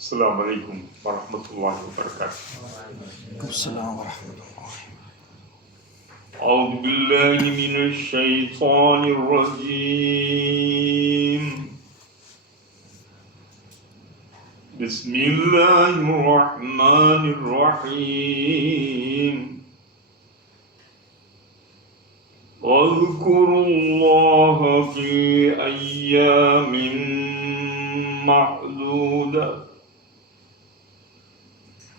السلام عليكم ورحمة الله وبركاته. السلام ورحمة الله. أعوذ بالله من الشيطان الرجيم. بسم الله الرحمن الرحيم. واذكروا الله في أيام معدودة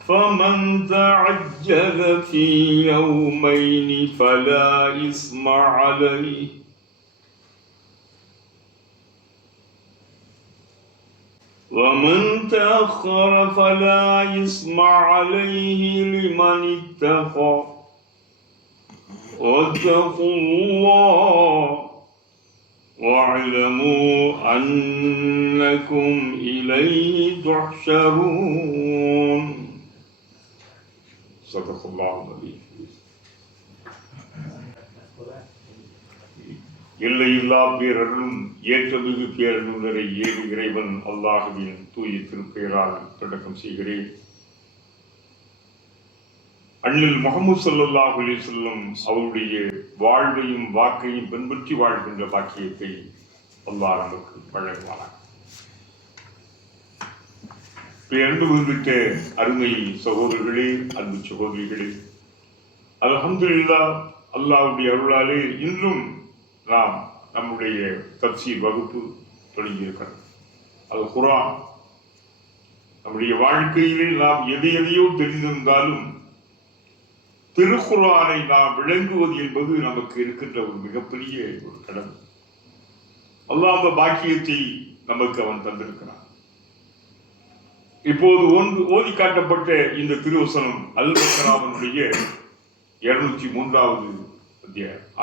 فمن تعجل في يومين فلا إثم عليه ومن تأخر فلا إثم عليه لمن اتقى واتقوا الله واعلموا أنكم إليه تحشرون. صدق الله العظيم. எல்லையில்லா பேரருளும் ஏற்றமிகு பேரருளரை ஏழு இறைவன் அல்லாஹுவின் தூய திருப்பெயரால் தொடக்கம் செய்கிறேன். அண்ணல் முஹம்மது ஸல்லல்லாஹு அலைஹி வஸல்லம் அவருடைய வாழ்வையும் வாக்கையும் பின்பற்றி வாழ்கின்ற பாக்கியத்தை அல்லாஹ் நமக்கு வழங்குவானார். அன்பு மிகுந்த அருமை சகோதரர்களே, அன்பு சகோதரிகளே, அல்ஹம்துலில்லாஹ் அல்லாஹ்வுடைய அருளாலே இன்றும் நாம் நம்முடைய தஃசீர் வகுப்பு தொடங்கியிருக்கிறோம். அல் குர்ஆன் நம்முடைய வாழ்க்கையிலே நாம் எதையோ தெரிந்திருந்தாலும் திருக்குர்ஆனை நாம் விளங்குவது என்பது நமக்கு இருக்கின்ற ஒரு மிகப்பெரிய ஒரு கடமை. அல்லாஹ் அந்த பாக்கியத்தை நமக்கு அவன் தந்திருக்கிறான். இப்போது ஓதி காட்டப்பட்ட இந்த திருவசனம் அல் பக்ராவுடைய 203வது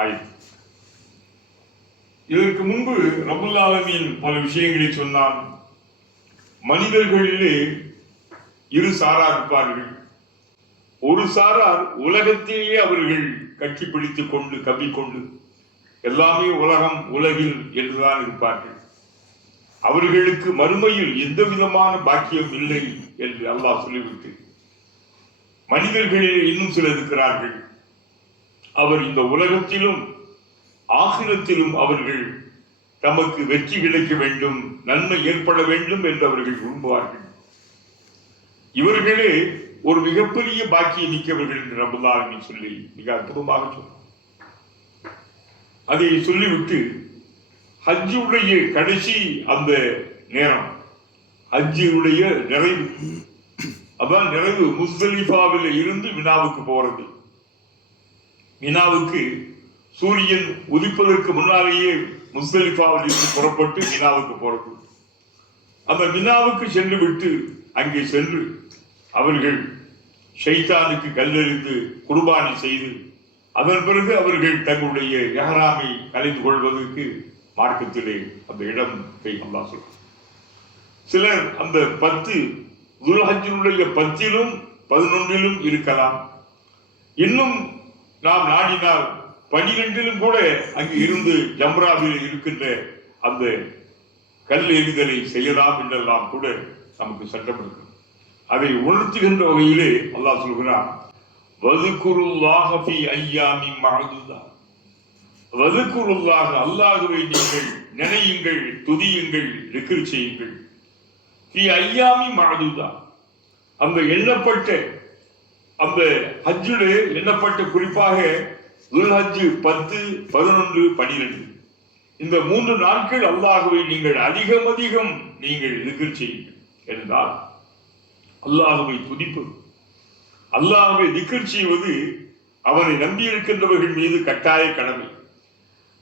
ஆயத்து. இதற்கு முன்பு ரப்புல் ஆலமீன் பல விஷயங்களை சொன்னான். மனிதர்களிலே இரு சாரார் இருப்பார்கள். ஒரு சாரார் உலகத்தையே அவர்கள் கட்சி பிடித்துக் கொண்டு கவ்விக்கொண்டு எல்லாமே உலகம் உலகில் என்றுதான் இருப்பார்கள். அவர்களுக்கு மறுமையில் எந்த விதமான பாக்கியம் இல்லை என்று அல்லாஹ் சொல்லிவிட்டு மனிதர்களில் இன்னும் சிலர் இருக்கிறார்கள். அவர் இந்த உலகத்திலும் ஆகிரத்திலும் அவர்கள் தமக்கு வெற்றி கிடைக்க வேண்டும், நன்மை ஏற்பட வேண்டும் என்று அவர்கள் விரும்புவார்கள். இவர்களே ஒரு மிகப்பெரிய பாக்கியம் மிக்கவர்கள் என்று ரப்புல் ஆலமீன் சொல்லி மிக அற்புதமாக சொன்னார். அதை சொல்லிவிட்டு ஹஜ்ஜுடைய கடைசி அந்த நேரம், ஹஜ்ஜுடைய நிறைவு, அதான் நிறைவு முஸ்தலிஃபாவில் இருந்து மினாவுக்கு போறது. மினாவுக்கு சூரியன் உதிப்பதற்கு முன்னாலேயே முஸ்தலிஃபாவில் இருந்து புறப்பட்டு மினாவுக்கு போறது. அந்த மினாவுக்கு சென்று விட்டு அங்கே சென்று அவர்கள் ஷைத்தானுக்கு கல்லெறிந்து குர்பானி செய்து அதன் பிறகு அவர்கள் தங்களுடைய இஹ்ராமை கலைந்து கொள்வதற்கு மார்க்கத்திலே அந்த இடத்தை அல்லாஹ் சொல்றார். சிலர் அந்த 10 துல்ஹஜ்ஜினுடைய 10லும் 11லும் இருக்கலாம். இன்னும் நாம் நாடினால் 12லும் கூட அங்கு இருந்து ஜம்ராவில் இருக்கின்ற அந்த கல் எறிதலை செய்யலாம் என்றெல்லாம் கூட நமக்கு சட்டம் இருக்கு. அதை உணர்த்துகின்ற வகையிலே அல்லாஹ் சொல்கிறான், வதுகுருல்லாஹ ஃபீ அய்யாமின் மஅதூதா. வதுகுருல்லாஹ, அல்லாஹ்வை நீங்கள் நினையுங்கள், துதியுங்கள், திக்ர் செய்யுங்கள். ஃபீ அய்யாமின் மஅதூதா, அந்த எண்ணப்பட்ட அந்த ஹஜ்ஜிலே எண்ணப்பட்ட குறிப்பாக துல்ஹஜ் 10, 11, 12 இந்த 3 நாட்கள் அல்லாஹ்வை நீங்கள் அதிகம் நீங்கள் திக்ர் செய்யுங்கள் என்றால் அல்லாஹ்வை துதிப்பது, அல்லாஹ்வை திக்ர் செய்வது அவனை நம்பி இருக்கின்றவர்கள் மீது கட்டாய கடமை.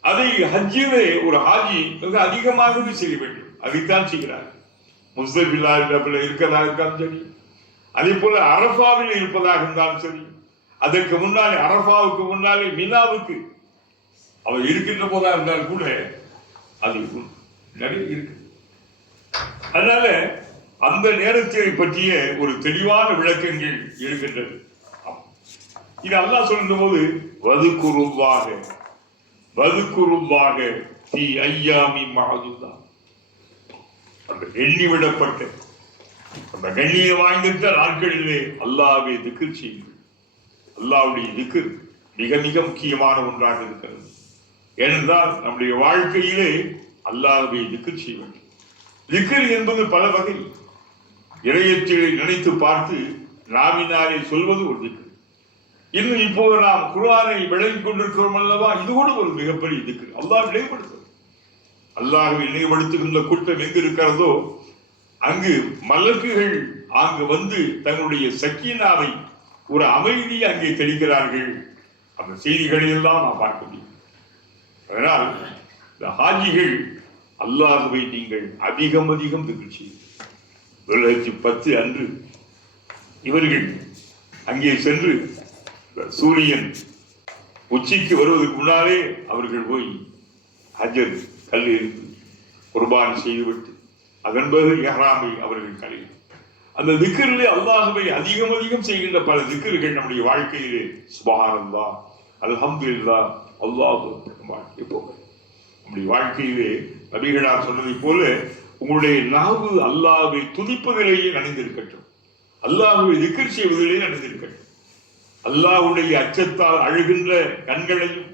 அதை ஹஜ்ஜிலே ஒரு ஹாஜி மிக அதிகமாகவே செய்ய வேண்டும். அதைத்தான் செய்கிறார். முஸ்தலிஃபாவில் இருக்கிறதா இருந்தாலும் சரி, அதே போல அரஃபாவில் இருப்பதாக இருந்தாலும் சரி, அதற்கு முன்னாலே அரஃபாவுக்கு முன்னாலே மினாவுக்கு அவர் இருக்கின்ற போதா இருந்தால் கூட அது நிறைய இருக்கு. அதனால அந்த நேரத்தை பற்றிய ஒரு தெளிவான விளக்கங்கள் இருக்கின்றது. இது அல்லாஹ் சொல்லும் போது வதுகுருல்லாஹ ஃபீ அய்யாமின் மஅதூதா, அந்த எண்ணிவிடப்பட்ட அந்த கண்ணிய வாய்ந்திருந்த நாட்களிலே அல்லாஹ்வை திக்ர் செய்யுங்கள். அல்லாஹ்வுடைய திக்ர் மிக மிக முக்கியமான ஒன்றாக இருக்கிறது. ஏனென்றால் நம்முடைய வாழ்க்கையிலே அல்லாஹ்வை திக்ர் செய்ய வேண்டும். திக்ர் என்பது பல வகை. இறையற்றியை நினைத்து பார்த்து நாவினாலே சொல்வது ஒரு திக்ர். இன்னும் இப்போது நாம் குர்ஆனை விளங்கிக் கொண்டிருக்கிறோம் அல்லவா, இது கூட ஒரு மிகப்பெரிய திக்ர். அல்லாஹ் நினைவுபடுத்தும். அல்லாஹ்வை நினைவுபடுத்துகின்ற கூட்டம் எங்கு இருக்கிறதோ அங்கு மலக்குகள் அங்கு வந்து தங்களுடைய சக்கீனாவை ஒரு அமைதியை அங்கே தெளிக்கிறார்கள். அந்த செய்திகளை எல்லாம் நாம் பார்க்க முடியும். அதனால் இந்த ஹாஜிகள் அல்லாஹ்வை நீங்கள் அதிகம் அதிகம் திக்ர் செய்யுங்கள். 10 அன்று இவர்கள் அங்கே சென்று சூரியன் உச்சிக்கு வருவதற்கு முன்னாலே அவர்கள் போய் ஹஜர் கல் எறிந்து குர்பான் செய்துவிட்டு அதன் பிறகு இஹ்ராமை அவர்கள் கலையும். அந்த திக்ரிலே அல்லாஹ்வை அதிகம் அதிகம் செய்கின்ற பல திக்ர்கள் நம்முடைய வாழ்க்கையிலே சுப்ஹானல்லாஹ், அல்ஹம்துலில்லாஹ், அல்லாஹு அக்பர். நம்முடைய வாழ்க்கையிலே நபிகளார் சொன்னதை போல உங்களுடைய நாவு அல்லாஹ்வை துதிப்பதிலேயே நனைந்திருக்கட்டும், அல்லாஹ்வை திக்ர் செய்வதிலேயே நனைந்திருக்கட்டும். அல்லாஹ்வுடைய அச்சத்தால் அழுகின்ற கண்களையும்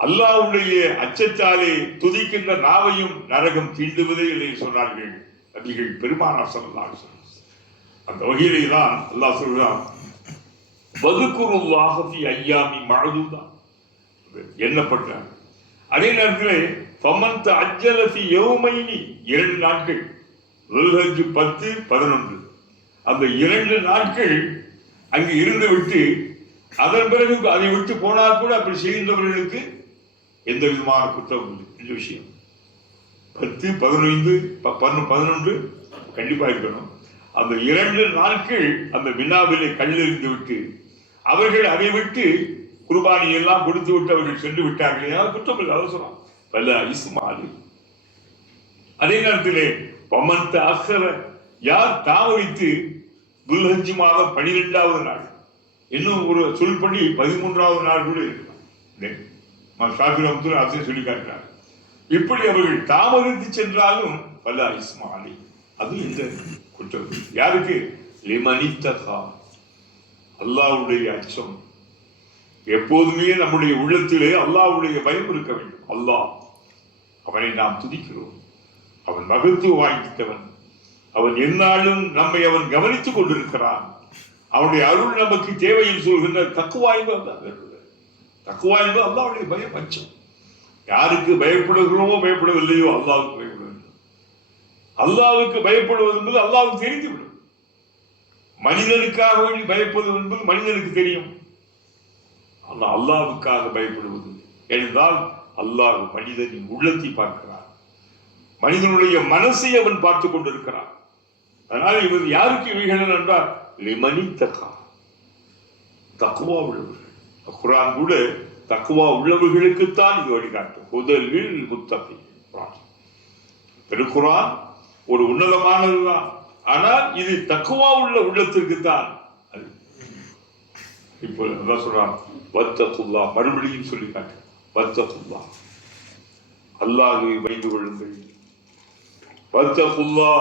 அல்லாஹ்வுடைய அச்சத்தாலே துதிக்கின்ற நாவையும் நரகம் தீண்டுவதே இல்லை சொன்னார்கள் நபிகள் பெருமானார் ஸல்லல்லாஹு அலைஹி வஸல்லம். அந்த வகையிலே தான் அல்லாஹ் சொல்றான், வதுகுருல்லாஹ ஃபீ அய்யாமி மஅதூதா, எண்ணப்பட்டார். அதே நேரத்தில் ஃபமன் தஅஜ்ஜல ஃபீ யௌமைனி, 2 நாட்கள், ذுல்ஹஜ் 10, 11, அந்த 2 நாட்கள் அங்கு இருந்து விட்டு அதன் பிறகு அதை விட்டு போனால் கூட அப்படி செய்கின்றவர்களுக்கு எந்த விதமான குற்றம் இல்லை. இந்த விஷயம் 10, 15, 11 கண்டிப்பா இருக்கணும். அந்த 2 நாட்கள் அந்த வினாவிலே கல்லெறிந்து விட்டு அவர்கள் அதை விட்டு குர்பானி எல்லாம் கொடுத்து விட்டு அவர்கள் சென்று விட்டார்கள். ஏதாவது குற்றம் இல்லை, அவசரம் பல இஸ்மாலி. அதே நேரத்திலே பமந்த அசர, யார் தாமதித்து துல்ஹஜ் மாதம் 12வது நாள், இன்னும் ஒரு சொல்படி 13வது நாள் கூட இருக்கலாம். சொல்லி காட்டினார். இப்படி அவர்கள் தாமதித்து சென்றாலும் பல இஸ்மாலி, அது இந்த குற்றம். யாருக்கு? லிமனித்தகா, அல்லாஹ்வுடைய அச்சம். எப்போதுமே நம்முடைய உள்ளத்திலே அல்லாஹ்வுடைய பயம் இருக்க வேண்டும். அல்லாஹ், அவனை நாம் துதிக்கிறோம், அவன் மகத்துவம் வாய்ந்தவன், அவன் எந்நாளும் நம்மை அவன் கவனித்துக் கொண்டிருக்கிறான். அவனுடைய அருள் நமக்கு தேவையில் சொல்கின்ற தக்குவா என்பது தக்குவா என்பது அல்லாஹ்வுடைய பயம், அச்சம். யாருக்கு பயப்படுகிறோமோ பயப்படவில்லையோ அல்லாஹ்வுக்கு பயப்பட வேண்டும். அல்லாஹ்வுக்கு பயப்படுவது என்பது அல்லாஹ்வுக்கு தெரிந்துவிடும். மனிதனுக்காக வேண்டி பயப்படுவது என்பது மனிதனுக்கு தெரியும். ஆனால் அல்லாஹ்வுக்காக பயப்படுவது என்றால் அல்லாஹ் மனிதனின் உள்ளத்தை பார்க்கிறான், மனிதனுடைய மனசை அவன் பார்த்துக் கொண்டிருக்கிறான். அதனால இவர் யாருக்கு இவைகள் என்றால் லிமனித்தகா, தக்குவா உள்ளவர்கள். குர்ஆன் கூட தக்குவா உள்ளவர்களுக்குத்தான் இது வழிகாட்டும். ஹுதல் முத்தகீன். திருக்குர்ஆன் ஒரு உன்னதமானதுதான், ஆனால் இது தக்குவா உள்ள உள்ளத்திற்குத்தான். இப்போ அதான் சொல்றான், வத்தகுல்லா, மறுபடியும் சொல்லி காட்டு, வத்தகுல்லா, அல்லாஹ்வை பயந்து கொள்ளுங்கள். வத்தகுல்லா,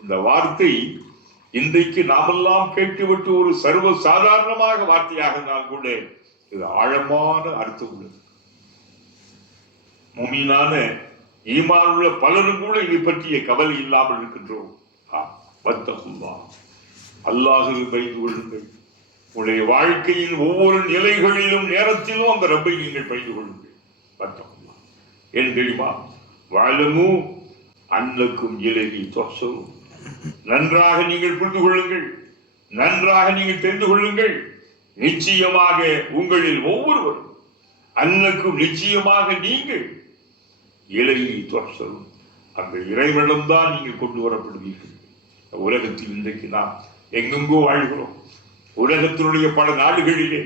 இந்த வார்த்தை இன்றைக்கு நாமெல்லாம் கேட்டுவிட்டு ஒரு சர்வ சாதாரணமாக வார்த்தையாக இருந்தால் கூட இது ஆழமான அர்த்தம் உள்ளது. முஃமினான ஈமான் உள்ள பலரும் கூட இதை பற்றிய கவலை இல்லாமல் இருக்கின்றோம். வத்தகுல்லா, அல்லாஹ்வை பயந்து கொள்ளுங்கள். உங்களுடைய வாழ்க்கையின் ஒவ்வொரு நிலைகளிலும் நேரத்திலும் அந்த ரப்பை நீங்கள் பயந்து கொள்ளுங்கள். வத்தகுல்லா ஏன் தெரியுமா? வாழமு அன்னக்கும் இலகி தொசரும், நன்றாக நீங்கள் புரிந்து கொள்ளுங்கள், நன்றாக நீங்கள் தெரிந்து கொள்ளுங்கள். நிச்சயமாக உங்களில் ஒவ்வொருவரும், அன்னக்கும் நிச்சயமாக நீங்கள், இலகி தொசரும், அந்த இறைவனிடம்தான் நீங்கள் கொண்டு வரப்படுவீர்கள். உலகத்தில் இன்றைக்கு நாம் எங்கெங்கோ வாழ்கிறோம். உலகத்தினுடைய பல நாடுகளிலே,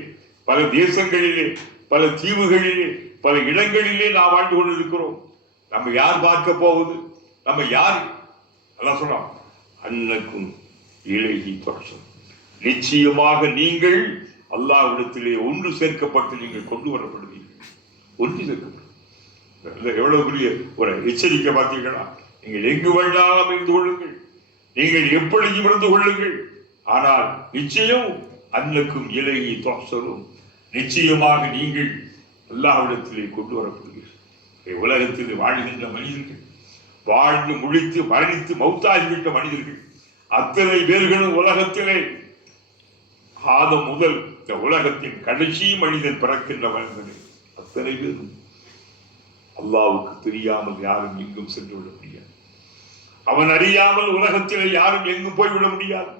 பல தேசங்களிலே, பல தீவுகளிலே, பல இடங்களிலே நாம் வாழ்ந்து கொண்டிருக்கிறோம். நம்ம யார் பார்க்க போவது? நம்ம யார்? அல்லாஹ் சொல்றான், அன்னக்கும் இலகி தொசரும், நிச்சயமாக நீங்கள் அல்லாஹ்விடத்திலே ஒன்று சேர்க்கப்பட்டு நீங்கள் கொண்டு வரப்படுவீர்கள். ஒன்று சேர்க்கப்படும். எவ்வளவு பெரிய ஒரு எச்சரிக்கை பார்த்தீர்களா? நீங்கள் எங்கு வேண்டாம் இருந்து கொள்ளுங்கள், நீங்கள் எப்படியும் இருந்து கொள்ளுங்கள். ஆனால் நிச்சயம் அன்னுக்கும் இலையை தோசரும், நிச்சயமாக நீங்கள் அல்லாஹ்விடத்திலே கொண்டு வரப்படுவீர்கள். உலகத்தில் வாழ்கின்ற மனிதர்கள், வாழ்ந்து முடித்து மரணித்து மௌத்தாகிவிட்ட மனிதர்கள் அத்தனை பேர்களும் உலகத்திலே ஆதம் முதல் இந்த உலகத்தின் கடைசி மனிதன் பிறக்கின்ற மனிதர்கள் அத்தனை பேரும் அல்லாஹ்வுக்கு தெரியாமல் யாரும் எங்கும் சென்று விட முடியாது. அவன் அறியாமல் உலகத்திலே யாரும் எங்கும் போய்விட முடியாது.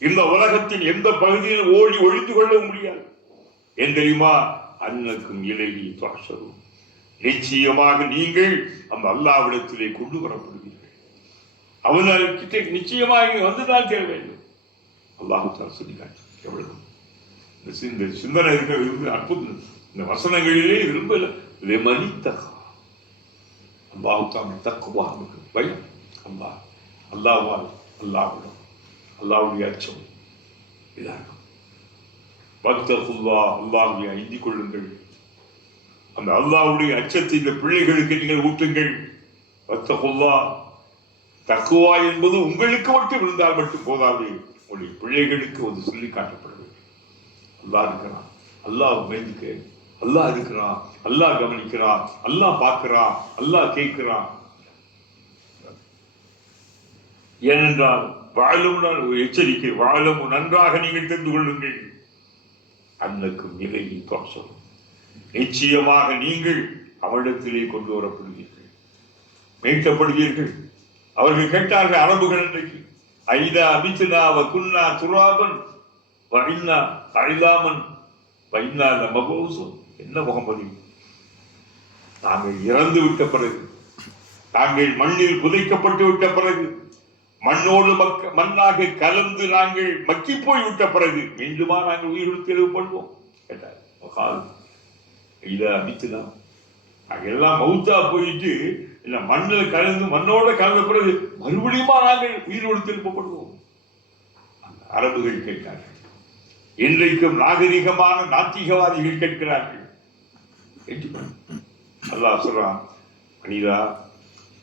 இந்த உலகத்தின் எந்த பகுதியில் ஓடி ஒழித்து கொள்ள முடியாது. ஏன் தெரியுமா? அன்னக்கும் இலையை துவசரும், நிச்சயமாக நீங்கள் அந்த அல்லாஹ்விடத்திலே கொண்டு வரப்படுவீர்கள். அவன்கிட்ட நிச்சயமாக வந்துதான் தேர வேண்டும். அல்லாஹ் தான் சொல்லி காட்டு. எவ்வளவு இந்த சிந்தனை இருக்கிற அற்புதம் இந்த வசனங்களிலே விரும்பல. அல்லாஹ் தான் தக்குவா பயம், அல்லாஹ் அல்லாஹ்வால் அல்லாஹ்விடம் அல்லாஹ்வுடைய அச்சம் இதாகும். வத்தகுல்லாஹ், அல்லாஹ்வை அஞ்சிக் கொள்ளுங்கள். அந்த அல்லாஹ்வுடைய அச்சத்தை இந்த பிள்ளைகளுக்கு நீங்கள் ஊட்டுங்கள். வத்தகுல்லாஹ், தக்குவா என்பது உங்களுக்கு மட்டும் இருந்தால் மட்டும் போதாது, உங்களுடைய பிள்ளைகளுக்கு வந்து சொல்லி காட்டப்பட வேண்டும். அல்லாஹ் இருக்கிறான், அல்லாஹ் பயந்துக்க, அல்லாஹ் இருக்கிறான், அல்லாஹ் கவனிக்கிறான், அல்லாஹ் பார்க்கிறான், அல்லாஹ் கேட்கிறான். ஏனென்றால் வாழும் எச்சரிக்கை, வாழும் நன்றாக நீங்கள் தெரிந்து கொள்ளுங்கள். அன்னுக்கும் நிலையை தோற்றம், நிச்சயமாக நீங்கள் அவரிடத்திலே கொண்டு வரப்படுவீர்கள், மீட்கப்படுவீர்கள். அவர்கள் கேட்டார்கள் அரபுகள் இன்றைக்கு, ஐதா அபித்னா வகுன்னா துராபன் வைன்னா ஐலாமன் வைன்னா மபூசும். என்ன முகமது, நாங்கள் இறந்து விட்ட பிறகு, நாங்கள் மண்ணில் புதைக்கப்பட்டு விட்ட பிறகு, மண்ணோடு மண்ணாக கலந்து நாங்கள் மக்கி போய் விட்ட பிறகு மீண்டுமா நாங்கள் உயிரோடு தெளிவு பண்ணுவோம் கேட்டார். இதை அபித்துதான் நாங்கள் எல்லாம் மௌத்தா போயிட்டு இல்ல மண்ணில் கலந்து மண்ணோட கலந்த பிறகு மறுபடியுமா நாங்கள் உயிரோடு திருப்பப்படுவோம். அந்த அரபுகள் கேட்கிறார்கள். இன்றைக்கும் நாகரிகமான நாத்திகவாதிகள் கேட்கிறார்கள். அல்லாஹ் சொல்றான், மனிதா,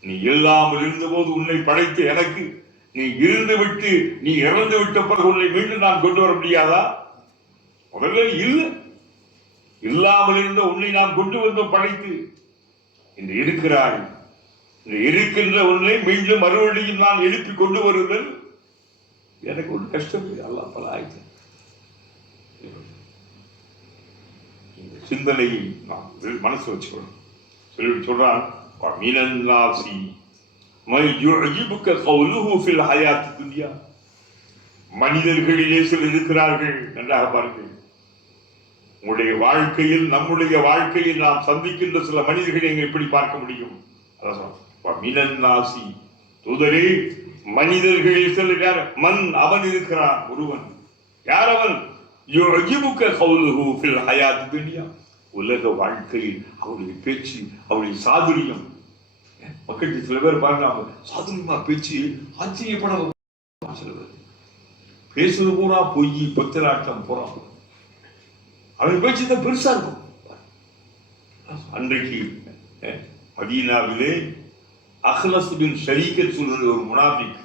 நீ இல்லாமல் இருந்தபோது உன்னை படைத்து எனக்கு நீ இருந்து விட்டு நீ இறந்து விட்ட பிறகு உன்னை மீண்டும் நான் கொண்டு வர முடியாதா? முதல்ல இல்லாமல் இருந்த உன்னை நான் கொண்டு வந்து படைத்து இன்று இருக்கிறாய். இந்த இருக்கின்ற உன்னை மீண்டும் மறுபடியும் நான் எழுப்பி கொண்டு வருதல் எனக்கு ஒரு கஷ்டம் இல்லை. அல்லாஹ் பல ஆயிடுச்சு. இந்த சிந்தனையை நாம் மனசு வச்சுக்கணும். சொல்லி சொல்றான், மனிதர்களிலே சிலர் இருக்கிறார்கள். நன்றாக பாருங்கள், உங்களுடைய வாழ்க்கையில் நம்முடைய வாழ்க்கையில் நாம் சந்திக்கின்ற சில மனிதர்களை நீங்கள் எப்படி பார்க்க முடியும்? மினன்னாசி தூதரே, மனிதர்களில் சிலர் யார்? மன், அவன் இருக்கிறான், ஒருவன். யார் அவன்? உலக வாழ்க்கையில் அவருடைய பேச்சு, அவருடைய சாதுரியம். மக்களுக்கு சில பேர் பாருங்க, சாதுரியமா பேச்சு ஆச்சரியப்பட. சில பேர் பேசுறது பூரா பொய், பத்திராட்டம் பூரா. அவன் பேச்சு தான் பெருசா இருக்கும். அன்றைக்கு மதீனாவிலே அஹ்லஸ் பின் ஷரீக் சொல்ற ஒரு முனாஃபிக்,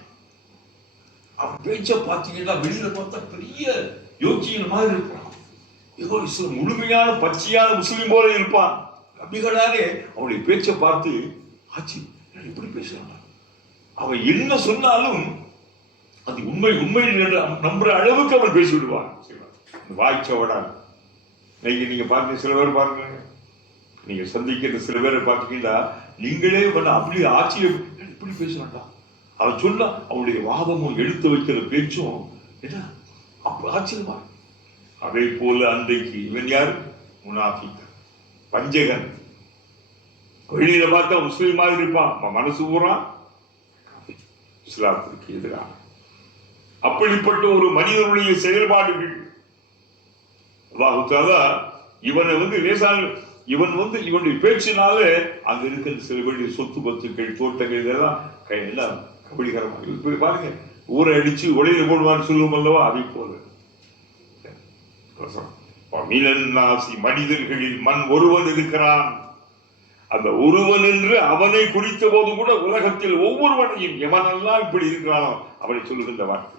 அவன் பேச்சை பார்த்தீங்கன்னா வெளியில பார்த்தா பெரிய யோக்கியன் மாதிரி இருப்பான். ஏதோ இஸ்லாம் முழுமையான பச்சையான முஸ்லிம் போல இருப்பான். நபிகளாரே அவனுடைய பேச்சை பார்த்து ஆச்சு, எப்படி பேசுறாங்க, அவன் என்ன சொன்னாலும் அது உண்மை உண்மை நம்புற அளவுக்கு அவன் பேசி விடுவான். வாய்ச்சவடா நீங்க பாருங்க, சில பேர் பாருங்க, நீங்க சந்திக்கிற சில பேரை பார்த்தீங்கன்னா நீங்களே அப்படியே ஆச்சரியம், இப்படி பேசுறான்டா. அவன் சொன்னா அவனுடைய வாதமும் எடுத்து வைக்கிற பேச்சும் என்ன அப்ப ஆச்சரியமா. அதே போல அன்றைக்கு இவன் யார்? முனாஃபிக், வஞ்சகன். வெளியில பார்த்தா முஸ்லீம் மாதிரி இருப்பான், மனசு பூரா இஸ்லாத்திற்கு எதிராக. அப்படிப்பட்ட ஒரு மனிதனுடைய செயல்பாடுகள் அல்லாஹ் தஆலா இவனை லேசான இவனுடைய பேச்சினால அங்க இருக்கிற சில பேருடைய சொத்து பத்துக்கள், தோட்டங்கள் இதெல்லாம் எல்லாம் கபடிகரமாக பாருங்க. ஊரை அடிச்சு உடையில போடுவான்னு சொல்லுவோம் அல்லவா, அதை போல மனிதர்களில் மண் ஒருவன் இருக்கிறான். அந்த ஒருவன் என்று அவனை குறித்த போது கூட உலகத்தில் ஒவ்வொருவனையும் எவனெல்லாம் இப்படி இருக்கிறானோ அவனை சொல்லுகின்ற வார்த்தை.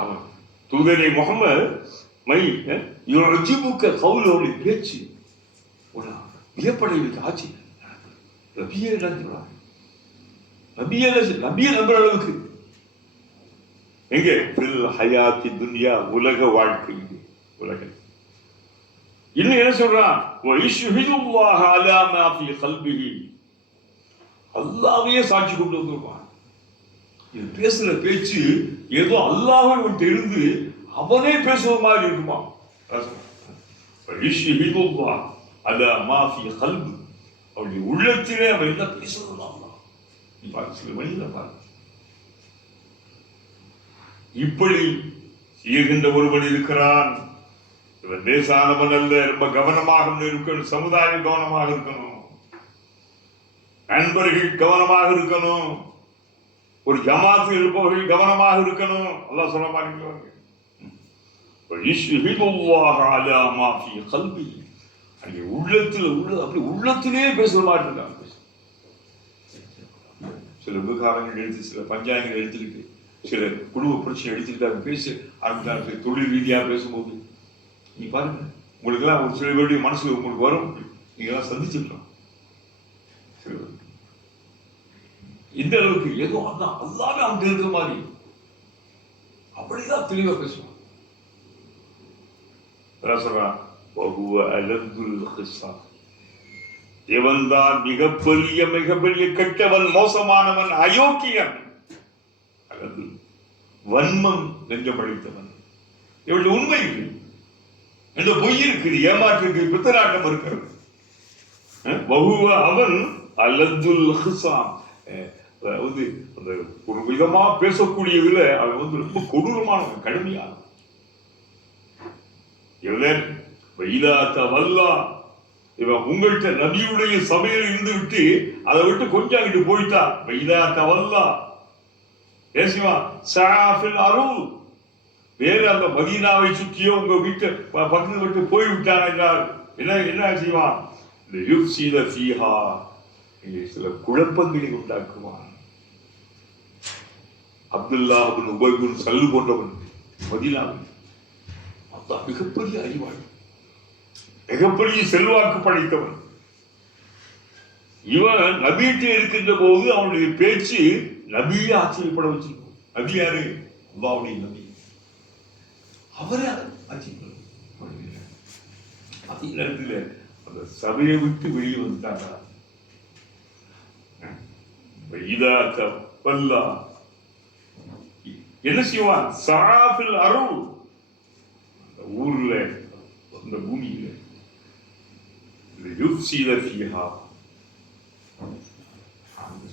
அவன் தூதரை முகமது கவுலோடைய பேச்சு வியப்படைவுக்கு ஆட்சி நபியே நம்புற அளவுக்கு எங்க ஹயாத்தி துன்யா உலக வாழ்க்கை உலக இன்னும் என்ன சொல்றான் அல்லாஹ்வையே சாட்சி கொண்டு வந்திருப்பான். இது பேசுற பேச்சு ஏதோ அல்லாஹ்வை விட்டு இருந்து அவனே பேசுவது மாதிரி இருக்குமா. அவருடைய உள்ளத்திலே அவன் என்ன பேசுறதுலாம் சில வழியில பாருங்க. இப்படி செய்கின்ற ஒருவன் இருக்கிறான். இவன் லேசானவன் அல்ல. ரொம்ப கவனமாக இருக்கணும். சமுதாயம் கவனமாக இருக்கணும். நண்பர்கள் கவனமாக இருக்கணும். ஒரு ஜமாத்தில் இருப்பவர்கள் கவனமாக இருக்கணும். அல்லாஹ் சொல்ல மாட்டேங்கிறாங்க. உள்ளத்திலே பேசுற மாதிரி இருக்காங்க. சில விவகாரங்கள் எடுத்து சில பஞ்சாயங்கள் எடுத்துக்கிட்டு சில குடும்ப பிரச்சனை எடுத்துக்கிட்டு பேசி ஆரம்பித்தாங்க. தொழில் ரீதியாக பேசும்போது நீ பாருங்க, உங்களுக்கு எல்லாம் ஒரு சில பேருடைய மனசுல உங்களுக்கு வரும். நீங்க எல்லாம் சந்திச்சிருக்கலாம். இந்த அளவுக்கு ஏதோ அதான் அல்லாமே அவங்க இருக்கிற மாதிரி அப்படிதான் தெளிவா பேசுவான். இவன்தான் மிகப்பெரிய மிகப்பெரிய கெட்டவன், மோசமானவன், அயோக்கியன், அல்லது வன்மம் நெஞ்சம் அளித்தவன். இவளுடைய உண்மை இருக்கு, என்ற பொய் இருக்குது, ஏமாற்றுக்கு பித்தராட்டம் இருக்கிறது. அவன் அல்லதுல் ஹிசாம், அதாவது அந்த ஒரு விதமா பேசக்கூடியதுல அவன் வந்து ரொம்ப கொடூரமானவன், கடுமையான. இவன் உங்கள்கிட்ட நபியுடைய சபையில் இருந்து விட்டு அதை விட்டு கொஞ்சம் அங்கிட்டு போயிட்டா அருள் வேறு அந்த மதீனாவை சுற்றியோ உங்க வீட்டை பக்கத்து விட்டு போய்விட்டான் என்றால் என்ன செய்வான்? சில குழப்பங்களை உண்டாக்குவான். அப்துல்லா உபை சல்லு போன்றவன் மதீனாவில் மிகப்பெரிய அறிவாளி, மிகப்பெரிய செல்வாக்கு படைத்தவன். இவன் நபியிட்டே இருக்கின்ற போது அவனுடைய பேச்சு நபியே ஆச்சரியப்பட வச்சிருக்கும். நபி யாரு? அல்லாஹ்வுடைய நபி. அவரே ஆச்சரியப்பட அதே நேரத்தில் அந்த சபையை விட்டு வெளியே வந்துட்டாங்க. என்ன செய்வான்? சராஃபில் அருள், ஊர்ல அந்த பூமியில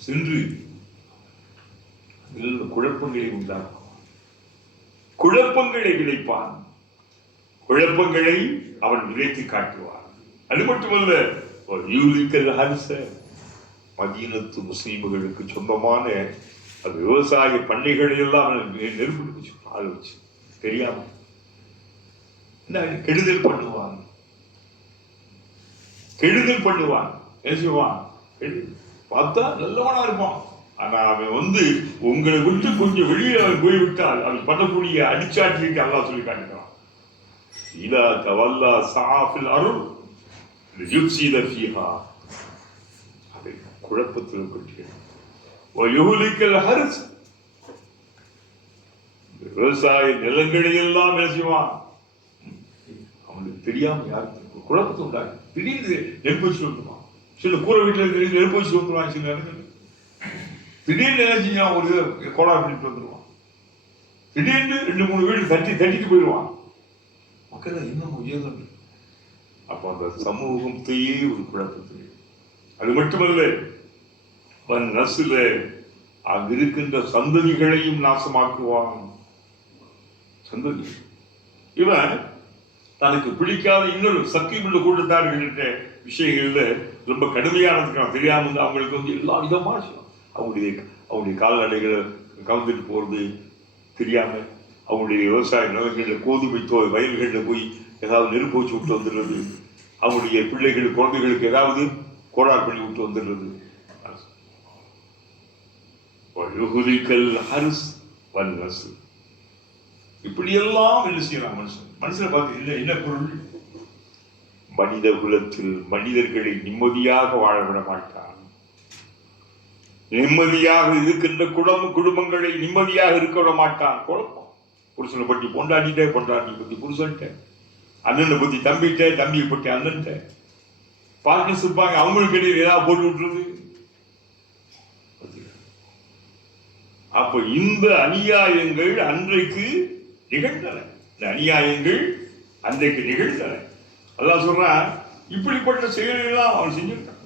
சென்று குழப்பங்களை உண்டாக்குவான், குழப்பங்களை விளைப்பான், குழப்பங்களை அவன் விளைத்து காட்டுவான். அது மட்டுமல்ல, மதீனத்து முஸ்லீம்களுக்கு சொந்தமான அது விவசாய பண்ணைகளை எல்லாம் நெருப்பு ஆள் வச்சு தெரியாம கெடுதல் பண்ணுவான், கெடுதல் பண்ணுவான். என்ன செய்வான்? பார்த்தா நல்லவனா இருப்பான். ஆனா அவன் வந்து உங்களை விட்டு கொஞ்சம் வெளியே அவன் போய்விட்டால் அவன் பண்ணக்கூடிய அடிச்சாட்சிக்கு அல்லாஹ் சொல்லி காட்டுகிறான். இதா தவல்லா சாஃபில் அருள் யுஃப்ஸித ஃபீஹா, அதை குழப்பத்தில் கொள்கிறான். வயுஹ்லிகல் ஹர்ஸ், விவசாய நிலங்களை எல்லாம் என்ன செய்வான்? அவனுக்கு தெரியாம யாருக்கு குழப்பத்தை உண்டாங்க. திடீர்னு நெருப்பு வச்சு வந்துடுவான். சில கூரை வீட்டில் திடீர்னு நெருப்பு வச்சு வந்துடுவான். சில இடங்கள் திடீர்னு என்ன செய்யும்? ஒரு கோலா பண்ணிட்டு வந்துடுவான். திடீர்னு 2-3 வீடு தட்டிட்டு போயிடுவான். மக்கள் இன்னும் உயர்ந்து அப்ப அந்த சமூகத்தையே ஒரு குழப்பத்தை. அது மட்டுமல்ல, நசுல அங்கு இருக்கின்ற சந்ததிகளையும் நாசமாக்குவான். சந்ததி இவன் தனக்கு பிடிக்காத இன்னொரு சக்தி உள்ள கூட்டத்தார்கள் என்ற விஷயங்கள்ல ரொம்ப கடுமையானதுக்கு தெரியாம வந்து அவங்களுக்கு வந்து எல்லா விதமான அவங்களுடைய கால்நடைகளை கலந்துட்டு போறது தெரியாம, அவங்களுடைய விவசாய நிலங்களில் கோதுமை வயல்களில் போய் ஏதாவது நெருப்பு வச்சு விட்டு வந்துடுறது, அவனுடைய பிள்ளைகள் குழந்தைகளுக்கு ஏதாவது கோளாறு பண்ணி விட்டு வந்துடுறது. இப்படியெல்லாம் என்ன செய்யலாம் மனுஷனை பார்த்து இல்லை. என்ன பொருள்? மனித குலத்தில் மனிதர்களை நிம்மதியாக வாழ விட மாட்டான். நிம்மதியாக இருக்கின்ற குடும்பங்களை நிம்மதியாக இருக்க விட மாட்டான். குழப்பம். புருஷனை பற்றி பொண்டாட்டிட்ட, பொண்டாட்டி பத்தி புருஷன்ட்ட, அண்ணனை பத்தி தம்பிட்ட, தம்பியை பற்றி அண்ணன்ட்ட பார்ட்னர்ஸ் இருப்பாங்க. அவங்களுக்கு இடையே ஏதாவது போட்டு விட்டுருது. அப்ப இந்த அநியாயங்கள் அன்றைக்கு நிகழ்ந்தன. இந்த அநியாயங்கள் அன்றைக்கு நிகழ்ந்தன. அல்லாஹ் சொல்றான், இப்படிப்பட்ட செயலெல்லாம் அவன் செஞ்சிருக்கான்.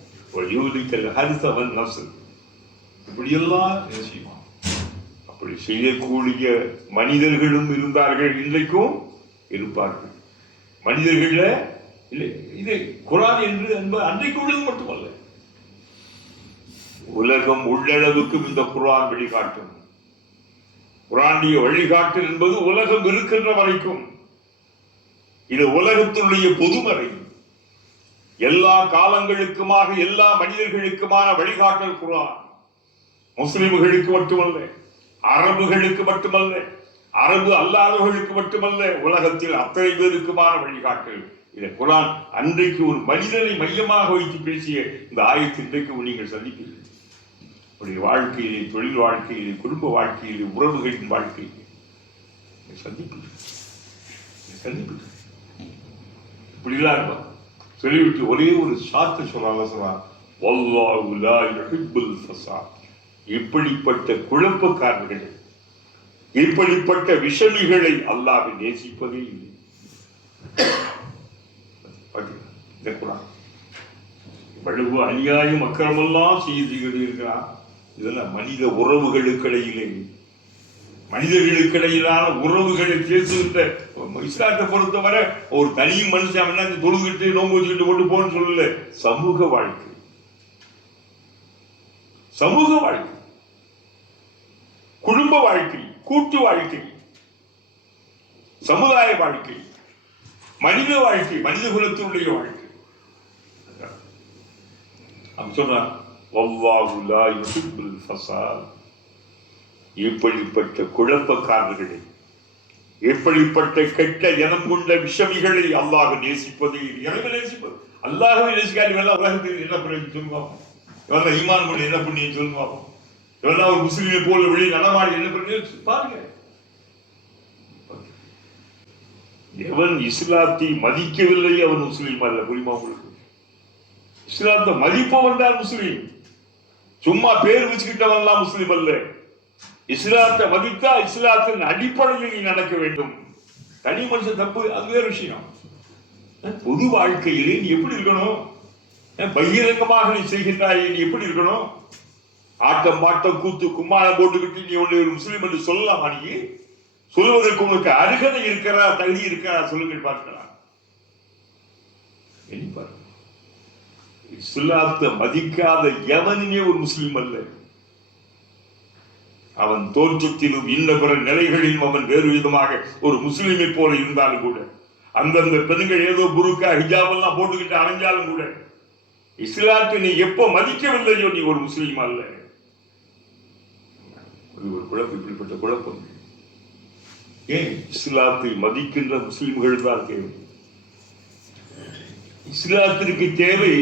இப்படியெல்லாம் செய்வான். அப்படி செய்யக்கூடிய மனிதர்களும் இருந்தார்கள், இன்றைக்கும் இருப்பார்கள். மனிதர்கள இது குர்ஆன் என்று அன்றைக்கு உள்ளது மட்டுமல்ல, உலகம் உள்ளளவுக்கும் இந்த குர்ஆன் வழிகாட்டும். குர்ஆனுடைய வழிகாட்டல் என்பது உலகம் இருக்கின்ற வரைக்கும். இது உலகத்தினுடைய பொதுமறை. எல்லா காலங்களுக்குமாக எல்லா மனிதர்களுக்குமான வழிகாட்டல் குர்ஆன். முஸ்லிம்களுக்கு மட்டுமல்ல, அரபுகளுக்கு மட்டுமல்ல, அரபு அல்லாதவர்களுக்கு மட்டுமல்ல, உலகத்தில் அத்தனை பேருக்குமான வழிகாட்டல். இந்த குர்ஆன் அன்றைக்கு ஒரு மனிதனை மையமாக வைத்து பேசிய இந்த ஆயத்தை இன்றைக்கு நீங்கள் சந்திப்பீர்கள். உடைய வாழ்க்கையிலே, தொழில் வாழ்க்கையிலே, குடும்ப வாழ்க்கையிலே, உறவுகளின் வாழ்க்கையிலே சந்திப்பீர்கள். இப்படிலாம் இருப்பான். சொல்லிவிட்டு ஒரே ஒரு சாத்து சொல்றான், வல்லாஹு லா யுஹிப்புல் ஃபஸாத். இப்படிப்பட்ட குழப்பக்காரர்கள், இப்படிப்பட்ட விஷமிகளை அல்லாஹ் நேசிப்பதே இல்லை. இந்த குர்ஆன் இவ்வளவு அநியாயம் அக்கிரமெல்லாம் செய்து இருக்கிறான். இதெல்லாம் மனித உறவுகளுக்கிடையிலே, மனிதர்களுக்கிடையிலான உறவுகளை பேசுகின்ற இஸ்லாத்தை பொறுத்தவரை ஒரு தனி மனுஷன் என்ன தொழுகிட்டு நோம்பு வச்சுக்கிட்டு கொண்டு போன்னு சொல்லல. சமூக வாழ்க்கை, சமூக வாழ்க்கை, குடும்ப வாழ்க்கை, கூட்டு வாழ்க்கை, சமுதாய வாழ்க்கை, மனித வாழ்க்கை, மனித குலத்தினுடைய வாழ்க்கை. சொல்றான், வல்லாஹு லா யுஹிப்புல் ஃபஸாத். இப்படிப்பட்ட குழப்பக்காரர்களை, எப்படிப்பட்ட கெட்ட இனம் கொண்ட விஷமிகளை அல்லாஹ் நேசிப்பது. எனக்கு நேசிப்பது அல்லாஹ்வை நேசிக்காது. இவெல்லாம் உலகத்தில் என்ன பண்ணி சொல்லுவாங்க, இவெல்லாம் ஈமான் பண்ணி என்ன பண்ணி சொல்லுவாங்க, இவெல்லாம் ஒரு முஸ்லீமை போல வெளியே நடமாடி என்ன பண்ணி பாருங்க. எவன் இஸ்லாத்தை மதிக்கவில்லை அவன் முஸ்லீம் அல்ல. புரியுமா உங்களுக்கு? இஸ்லாத்தை மதிப்பவன் தான் முஸ்லீம். சும்மா பேர் வச்சுக்கிட்டவன் முஸ்லீம் அல்ல. இஸ்லாத்தை மதித்தா இஸ்லாத்தின் அடிப்படையில் நீ நடக்க வேண்டும். தனி மனுஷன் தப்பு, அது வேற விஷயம். பொது வாழ்க்கையிலே நீ எப்படி இருக்கணும்? பகிரங்கமாக நீ செய்கின்றாய், நீ எப்படி இருக்கணும்? ஆட்டம் பாட்டம் கூத்து கும்மாளம் போட்டுக்கிட்டு நீ ஒன்று ஒரு முஸ்லீம் என்று சொல்லலாமா? நீ சொல்வதற்கு உங்களுக்கு அருகதை இருக்கிறா, தகுதி இருக்கிறா? சொல்லுங்கள் பார்க்கலாம். இஸ்லாத்தை மதிக்காத எவனுமே ஒரு முஸ்லீம் அல்ல. அவன் தோற்றத்திலும் இன்ன பிற நிலைகளிலும் அவன் வேறு விதமாக ஒரு முஸ்லீமை போல இருந்தாலும் கூட, அந்தந்த பெண்கள் ஏதோ புருக்கா ஹிஜாப் எல்லாம் போட்டுக்கிட்டு அணைஞ்சாலும் கூட, இஸ்லாத்தை நீ எப்ப மதிக்கவில்லையோ நீ ஒரு முஸ்லீம் அல்ல. ஒரு குழப்பம், இப்படிப்பட்ட குழப்பம். ஏன் இஸ்லாத்தை மதிக்கின்ற முஸ்லிம்கள் தான் தேவை. இஸ்லாத்திற்கு தேவை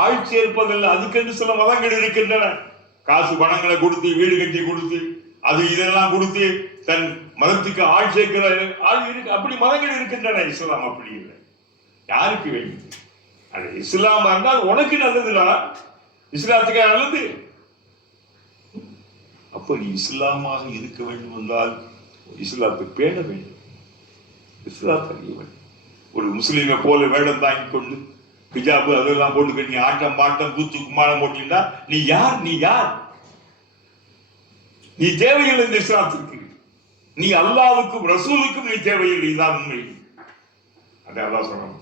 ஆள் சேர்ப்பதல்ல. அதுக்கென்று சில மதங்கள் இருக்கின்றன. காசு பணங்களை கொடுத்து, வீடு கட்டி கொடுத்து, அது இதெல்லாம் கொடுத்து தன் மதத்துக்கு ஆள் சேர்க்கிற ஆள் இருக்கு. அப்படி மதங்கள் இருக்கின்றன. இஸ்லாம் அப்படி இல்லை. யாருக்கு வேண்டும்? அது இஸ்லாம் இருந்தால் உனக்கு நல்லதுதான், இஸ்லாத்துக்கு நல்லது. அப்ப நீ இஸ்லாமாக இருக்க வேண்டும் என்றால் இஸ்லாத்தை பேண வேண்டும், இஸ்லாத்தை அறிய வேண்டும். ஒரு முஸ்லீமை போல வேடம் தாங்கி கொண்டு ஹிஜாபு அதெல்லாம் போட்டு நீ ஆட்டம் பாட்டம் கூத்து கும்மாளம் போட்டீங்கன்னா நீ யார்? நீ யார்? நீ தேவையில்லை இந்த இஸ்லாத்திற்கு. நீ அல்லாஹ்வுக்கும் ரசூலுக்கும் நீ தேவையில்லை. இதுதான் உண்மை. அதை அல்லாஹ் சொல்றான்.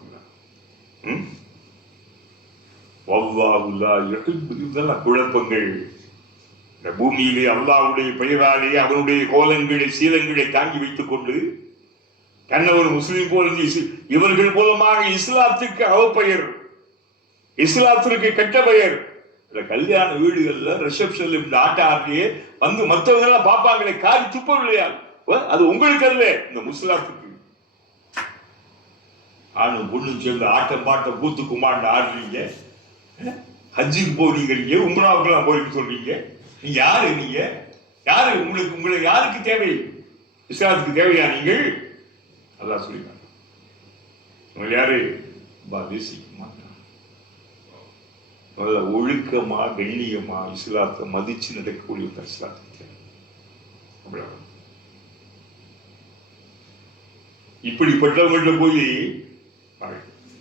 வல்லாஹு லா யுஹிப்பு. இதெல்லாம் குழப்பங்கள். இந்த பூமியிலே அல்லாஹ்வுடைய பெயராலே அவனுடைய கோலங்களை சீலங்களை தாங்கி வைத்துக் கொண்டு என்ன ஒரு முஸ்லீம் போல இவர்கள் மூலமாக இஸ்லாத்துக்கு அவப்பெயர், இஸ்லாத்திற்கு கெட்ட பெயர். இந்த கல்யாண வீடுகள்ல ரிசப்ஷன்ல இந்த ஆட்ட ஆட்டியே வந்து மற்றவங்க எல்லாம் பார்ப்பாங்களே, காரி துப்பவில்லையா? அது உங்களுக்கு அல்ல, இந்த முஸ்லாத்துக்கு. ஆணும் பொண்ணும் சேர்ந்து ஆட்டம் பாட்டம் கூத்து குமாண்ட ஆடுறீங்க, ஹஜ்ஜுக்கு போறீங்க, நீங்க உம்ராவுக்கெல்லாம் போறீங்க சொல்றீங்க. நீங்க யாரு? நீங்க யாரு? உங்களை யாருக்கு தேவை? இஸ்லாத்துக்கு தேவையா நீங்கள்? அதான் சொல்லிட்டாங்க. உங்களை யாரு தேசிக்க மாட்டாங்க. ஒழுக்கமா கண்ணியமா இஸ்லாத்தை மதிச்சு நடக்கக்கூடிய இஸ்லாத்துக்கு இப்படிப்பட்டவங்கள்ட்ட போய்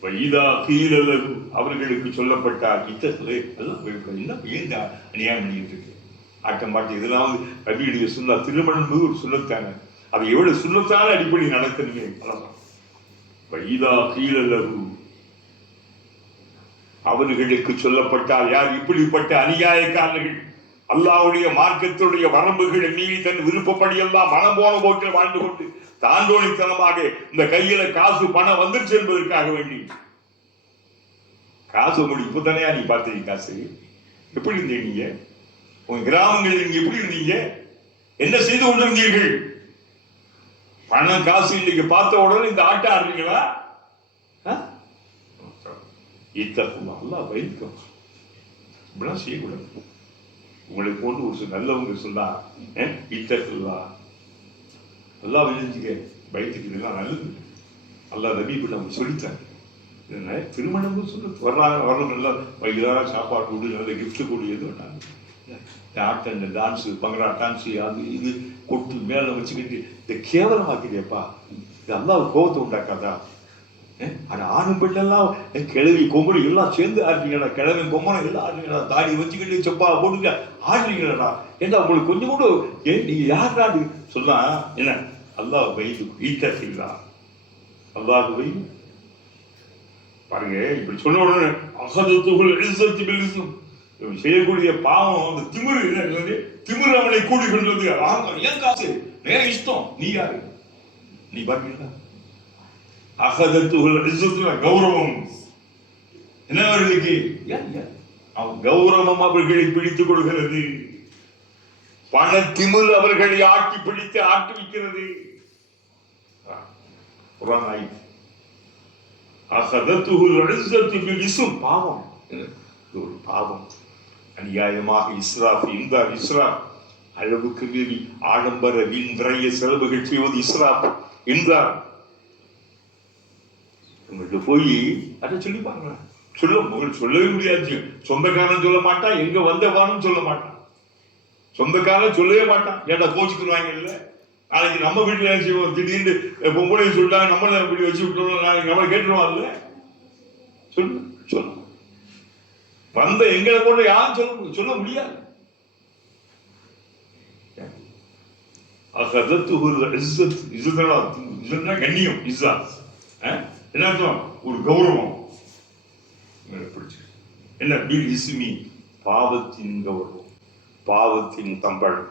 வைதா கீழலகு அவர்களுக்கு சொல்லப்பட்டார் இத்தனை எல்லாம் ஏன் அநியாயம் பண்ணிட்டு இருக்கு, ஆட்டம் பாட்டு இதெல்லாம் வந்து கவியுடைய சுண்ணா. திருமணம் ஒரு சுண்ணத்தான, அதை எவ்வளவு சுண்ணத்தான அடிப்படை நடக்கணுமே. வைதா கீழலகு அவர்களுக்கு சொல்லப்பட்டால், யார் இப்படிப்பட்ட அநியாயக்காரர்கள் அல்லாஹ்வுடைய மார்க்கத்துடைய வரம்புகளை மீறி தன் விருப்பப்படி எல்லாம் மனம் போன போக்கில் வாழ்ந்து கொண்டு தாண்டோனித்தனமாக இந்த கையில காசு பணம் வந்துருச்சு என்பதற்காக வேண்டி காசு இப்ப தானே நீ பார்த்தீங்க, காசு எப்படி இருந்தீங்க நீங்க? உங்க கிராமங்களில் நீங்க எப்படி இருந்தீங்க? என்ன செய்து கொண்டிருந்தீர்கள்? பணம் காசு இன்னைக்கு பார்த்த உடனே இந்த ஆட்டம் ஆடுறீங்களா? அல்லாஹ் பயந்துக்கும், இப்படிலாம் செய்யக்கூடாது. உங்களை போன்று ஒரு நல்லவங்க சொன்னா இத்தகுல்லா அல்லாஹ் விழுந்துக்க பயத்துக்கு நல்லது. அல்லாஹ் நபி இப்படி நம்ம சொல்லித்தாங்க. திருமணம் சொல்ல வரணும், நல்லா வயிறார சாப்பாடு கொடு, நல்ல கிஃப்ட் கொடு, எது ஆட்டம் டான்ஸ் பங்கரா டான்ஸ் அது இது கொட்டு மேல வச்சுக்கிட்டு இந்த கேவலமாக்கிறியப்பா, இது அல்லாஹ் கோபத்தை உண்டாக்காதா? ஆனா ஆணும் பெண்ணெல்லாம் கிழவி கொம்பனை எல்லாம் சேர்ந்து ஆடுறீங்களா, கிழவி கொம்பனை எல்லாம் ஆடுறீங்களா, தாடி வச்சுக்கிட்டு செப்பா போட்டுக்க ஆடுறீங்களா? ஏன்னா உங்களுக்கு கொஞ்சம் கூட நீங்க யாரு சொல்லா என்ன? அல்லாஹ் வைது ஈட்டா அல்லாஹ் வை பாருங்க. இப்படி சொன்ன உடனே செய்யக்கூடிய பாவம் அந்த திமிரு, திமிரு அவனை கூடி கொண்டது. ஏன் காசு நேர இஷ்டம், நீ யாரு? நீ பாருங்களா கௌரவம் என்ன அவர்களுக்கு? கௌரவம் அவர்களை பிடித்துக் கொள்கிறது, பண திமிழ் அவர்களை ஆட்டி பிடித்து ஆட்டுவிக்கிறது. பாவம், ஒரு பாவம். அநியாயமாக இஸ்ராஃப், இந்த இஸ்ராஃப் அளவுக்கு மீறி ஆடம்பர வீண் விரைய செலவுகள் செய்வது இஸ்ராஃப் என்றார். உங்கள்கிட்ட போய் அதை சொல்லி பாருங்க. சொல்லவே முடியாது. சொந்தக்காரன் சொல்ல மாட்டான், எங்க வந்தவானும் சொல்ல மாட்டான், சொந்தக்காரன் சொல்லவே மாட்டான். ஏன்டா கோச்சுக்குருவாங்க இல்ல? நாளைக்கு நம்ம வீட்டுல செய்வோம், திடீர்னு பொம்பளை சொல்லிட்டாங்க நம்மள இப்படி வச்சு விட்டுருவோம், நாளைக்கு நம்ம கேட்டுருவோம். இல்ல சொல்லு சொல்லு வந்த எங்களை போல யாரும் சொல்ல முடியாது. கண்ணியம் இஸ்ஸா என்ன அர்த்தம்? ஒரு கௌரவம். என்ன பில் இஸ்மி, பாவத்தின் கௌரவம், பாவத்தின் சம்பளம்,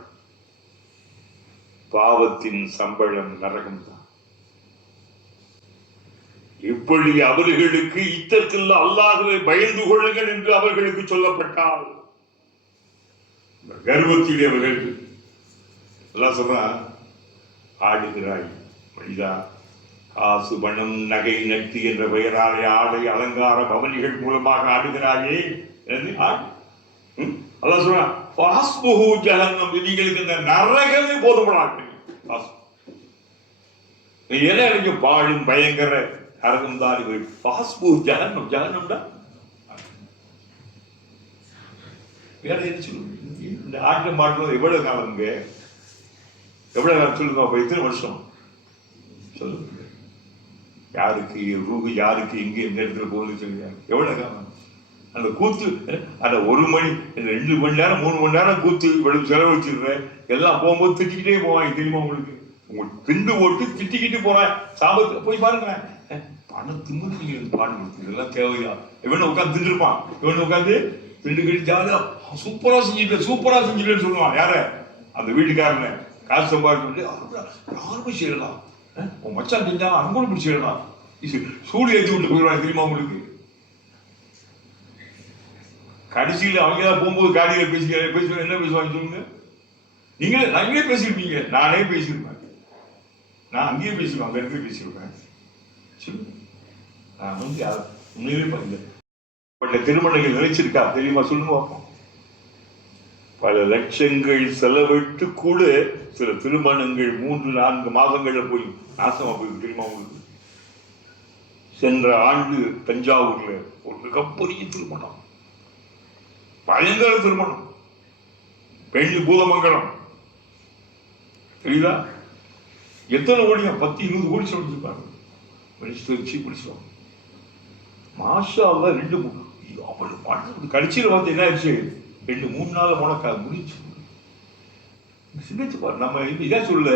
பாவத்தின் சம்பளம் நரகம் தான். இப்படி அவர்களுக்கு இத்தத்தில் அல்லாஹ்வை பயந்து கொள்ளுங்கள் என்று அவர்களுக்கு சொல்லப்பட்டால், கர்வத்திலே அவர்கள் எல்லாம் சொல்றான், ஆடுகிறாய் மனிதா, காசு பணம் நகை நட்டு என்ற பெயராலே ஆடை அலங்கார பவனிகள் மூலமாக ஆடுகிறாயே. அல்லாஹ் சொல்றான், நீங்களுக்கு இந்த நரகமே போதுமானது. நீங்க பாழும் பயங்கர நரகம் தான். ஜகன்னம் ஜகன்னம்டா வேற என்ன சொல்லுங்க? இந்த ஆட்டம் மாற்றம் எவ்வளவு காலங்க? எவ்வளவு காலம் சொல்லுங்க? அப்ப எத்தனை வருஷம் சொல்லுங்க? யாருக்கு ரூஹு, யாருக்கு எங்க எந்த இடத்துல போகுதுன்னு சொல்லுங்க. எவ்வளவு காலம் அந்த கூத்து? அந்த 1 மணி 2 மணி நேரம் 3 மணி நேரம் கூத்து இவ்வளவு செலவழிச்சிடுறேன். எல்லாம் போகும்போது திட்டிக்கிட்டே போவாங்க. தெரியுமா உங்களுக்கு? உங்களுக்கு திண்டு ஓட்டு திட்டிக்கிட்டு போறேன். சாபத்து போய் பாருங்க. பணம் திமுக நீங்க பாடு கொடுத்து இதெல்லாம் தேவையா? இவன் உட்காந்து திண்டுருப்பான், இவன் உட்காந்து திண்டுக்கிட்டு ஜாலியா சூப்பரா செஞ்சுட்டேன்னு சொல்லுவான். யார? அந்த வீட்டுக்காரன காசு சம்பாதிச்சு யாருமே செய்யலாம். உன் மச்சான் செஞ்சா அங்கோட பிடிச்சிடலாம், சூடு ஏற்றி விட்டு போயிடுவாங்க தெரியுமா உங்களுக்கு? கடைசியில் அவங்க தான் போகும்போது காடியில் பேசுவாங்க, என்ன பேசுவாங்க சொல்லுங்க? நீங்களே பேசியிருப்பீங்க, நானே பேசியிருப்பேன், நான் அங்கேயே பேசுவேன், அங்க இருந்து பேசியிருப்பேன். சொல்லுங்க, நான் உண்மையிலே பண்ணல. திருமணங்கள் நினைச்சிருக்கா தெரியுமா? சொல்லுங்க பார்ப்போம். பல லட்சங்கள் செலவிட்டு கூட சில திருமணங்கள் 3-4 மாதங்கள்ல போய் நாசமா போய் தெரியுமா உங்களுக்கு? சென்ற ஆண்டு தஞ்சாவூர்ல ஒரு மிகப்பெரிய திருமணம், பயங்கர திருமணம், பெண் பூதமங்கலம், தெரியுதா? எத்தனை கோடியா? 10-20 கோடி சொல்லிருப்பாங்க. வச்சு பிடிச்சோம். மாஷா அல்லா 2-3 அவள் கடைசியில் வந்து என்ன ஆயிடுச்சு? 2-3 நாள் முடக்கா முடிச்சு. சிந்திச்சு பாரு. நம்ம இதான் சொல்ல,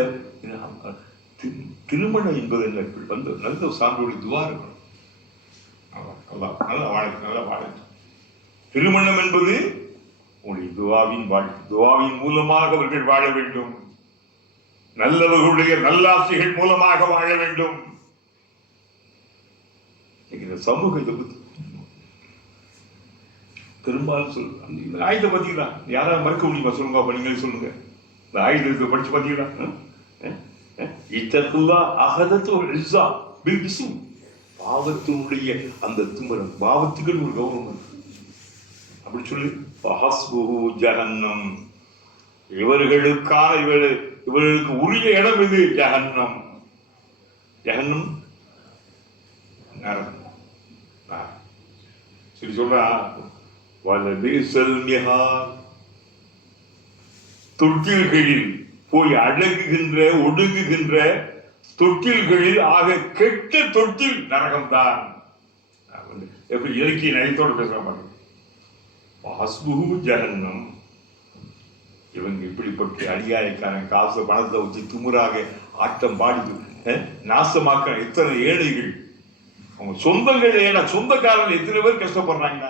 திருமணம் என்பது வந்து நல்ல சான்றோடைய துவா இருக்கணும். நல்லா வாழ. திருமணம் என்பது உங்களுடைய துவாவின் வாழ்க்கை. துவாவின் மூலமாக அவர்கள் வாழ வேண்டும், நல்லவர்களுடைய நல்லாசைகள் மூலமாக வாழ வேண்டும். இந்த சமூகத்தை பத்தி பெரும்பாலும் சொல்லுங்க. இந்த ஆயுதத்தை பார்த்தீங்களா? யாராவது மறுக்க முடியுமா? சொல்லுங்க அப்ப, நீங்களே சொல்லுங்க. இந்த ஆயுதத்தை படிச்சு பார்த்தீங்களா? இத்தகுல்லா அகதத்து இஸ்ஸா பில் இஸ்ம். பாவத்தினுடைய அந்த திமிரம், பாவத்துக்கு ஒரு கௌரவம் அப்படி சொல்லி ஹஸ்புஹு ஜஹன்னம். இவர்களுக்கு உரிய இடம் இது ஜஹன்னம். ஜஹன்னம் நரகம். சரி சொல்றா, தொட்டில்களில் போய் அடங்குகின்ற ஒடுங்குகின்ற தொட்டில்களில் ஆக கெட்ட தொட்டில் நரகம்தான். எப்படி இலக்கிய நயத்தோடு பேசுற ஜஹன்னம். இவங்க இப்படிப்பட்ட அடியாயக்காரன் காசு பணத்தை வச்சு துமுறாக ஆட்டம் பாடி நாசமாக்க எத்தனை ஏழைகள், அவங்க சொந்தங்கள் ஏன்னா சொந்தக்காரர்கள் எத்தனை பேர் கஷ்டப்படுறாங்க.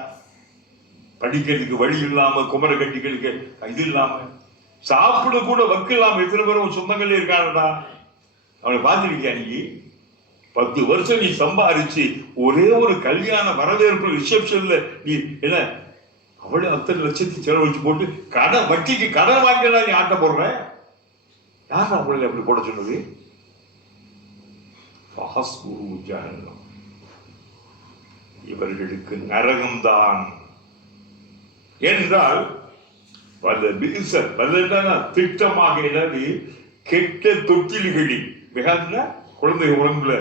படிக்கிறதுக்கு வழி இல்லாம, குமர கட்டிகளுக்கு இது இல்லாம, சாப்பிட கூட வக்கு இல்லாம எத்தனை பேரும் சொந்தங்களே இருக்காங்கடா. அவனை பார்த்துருக்கியா? நீ 10 வருஷம் நீ சம்பாரிச்சு ஒரே ஒரு கல்யாண வரவேற்பு ரிசப்ஷன்ல நீ என்ன அவளை அத்தனை லட்சத்தை செலவழிச்சு போட்டு வட்டிக்கு கடன் வாங்கினா நீ ஆட்ட போடுற? யார் அவளை அப்படி போட சொன்னது? இவர்களுக்கு நரகம்தான். என்றால் திட்டமாக கெட்ட தொட்டில்களில் குழந்தை உடம்புல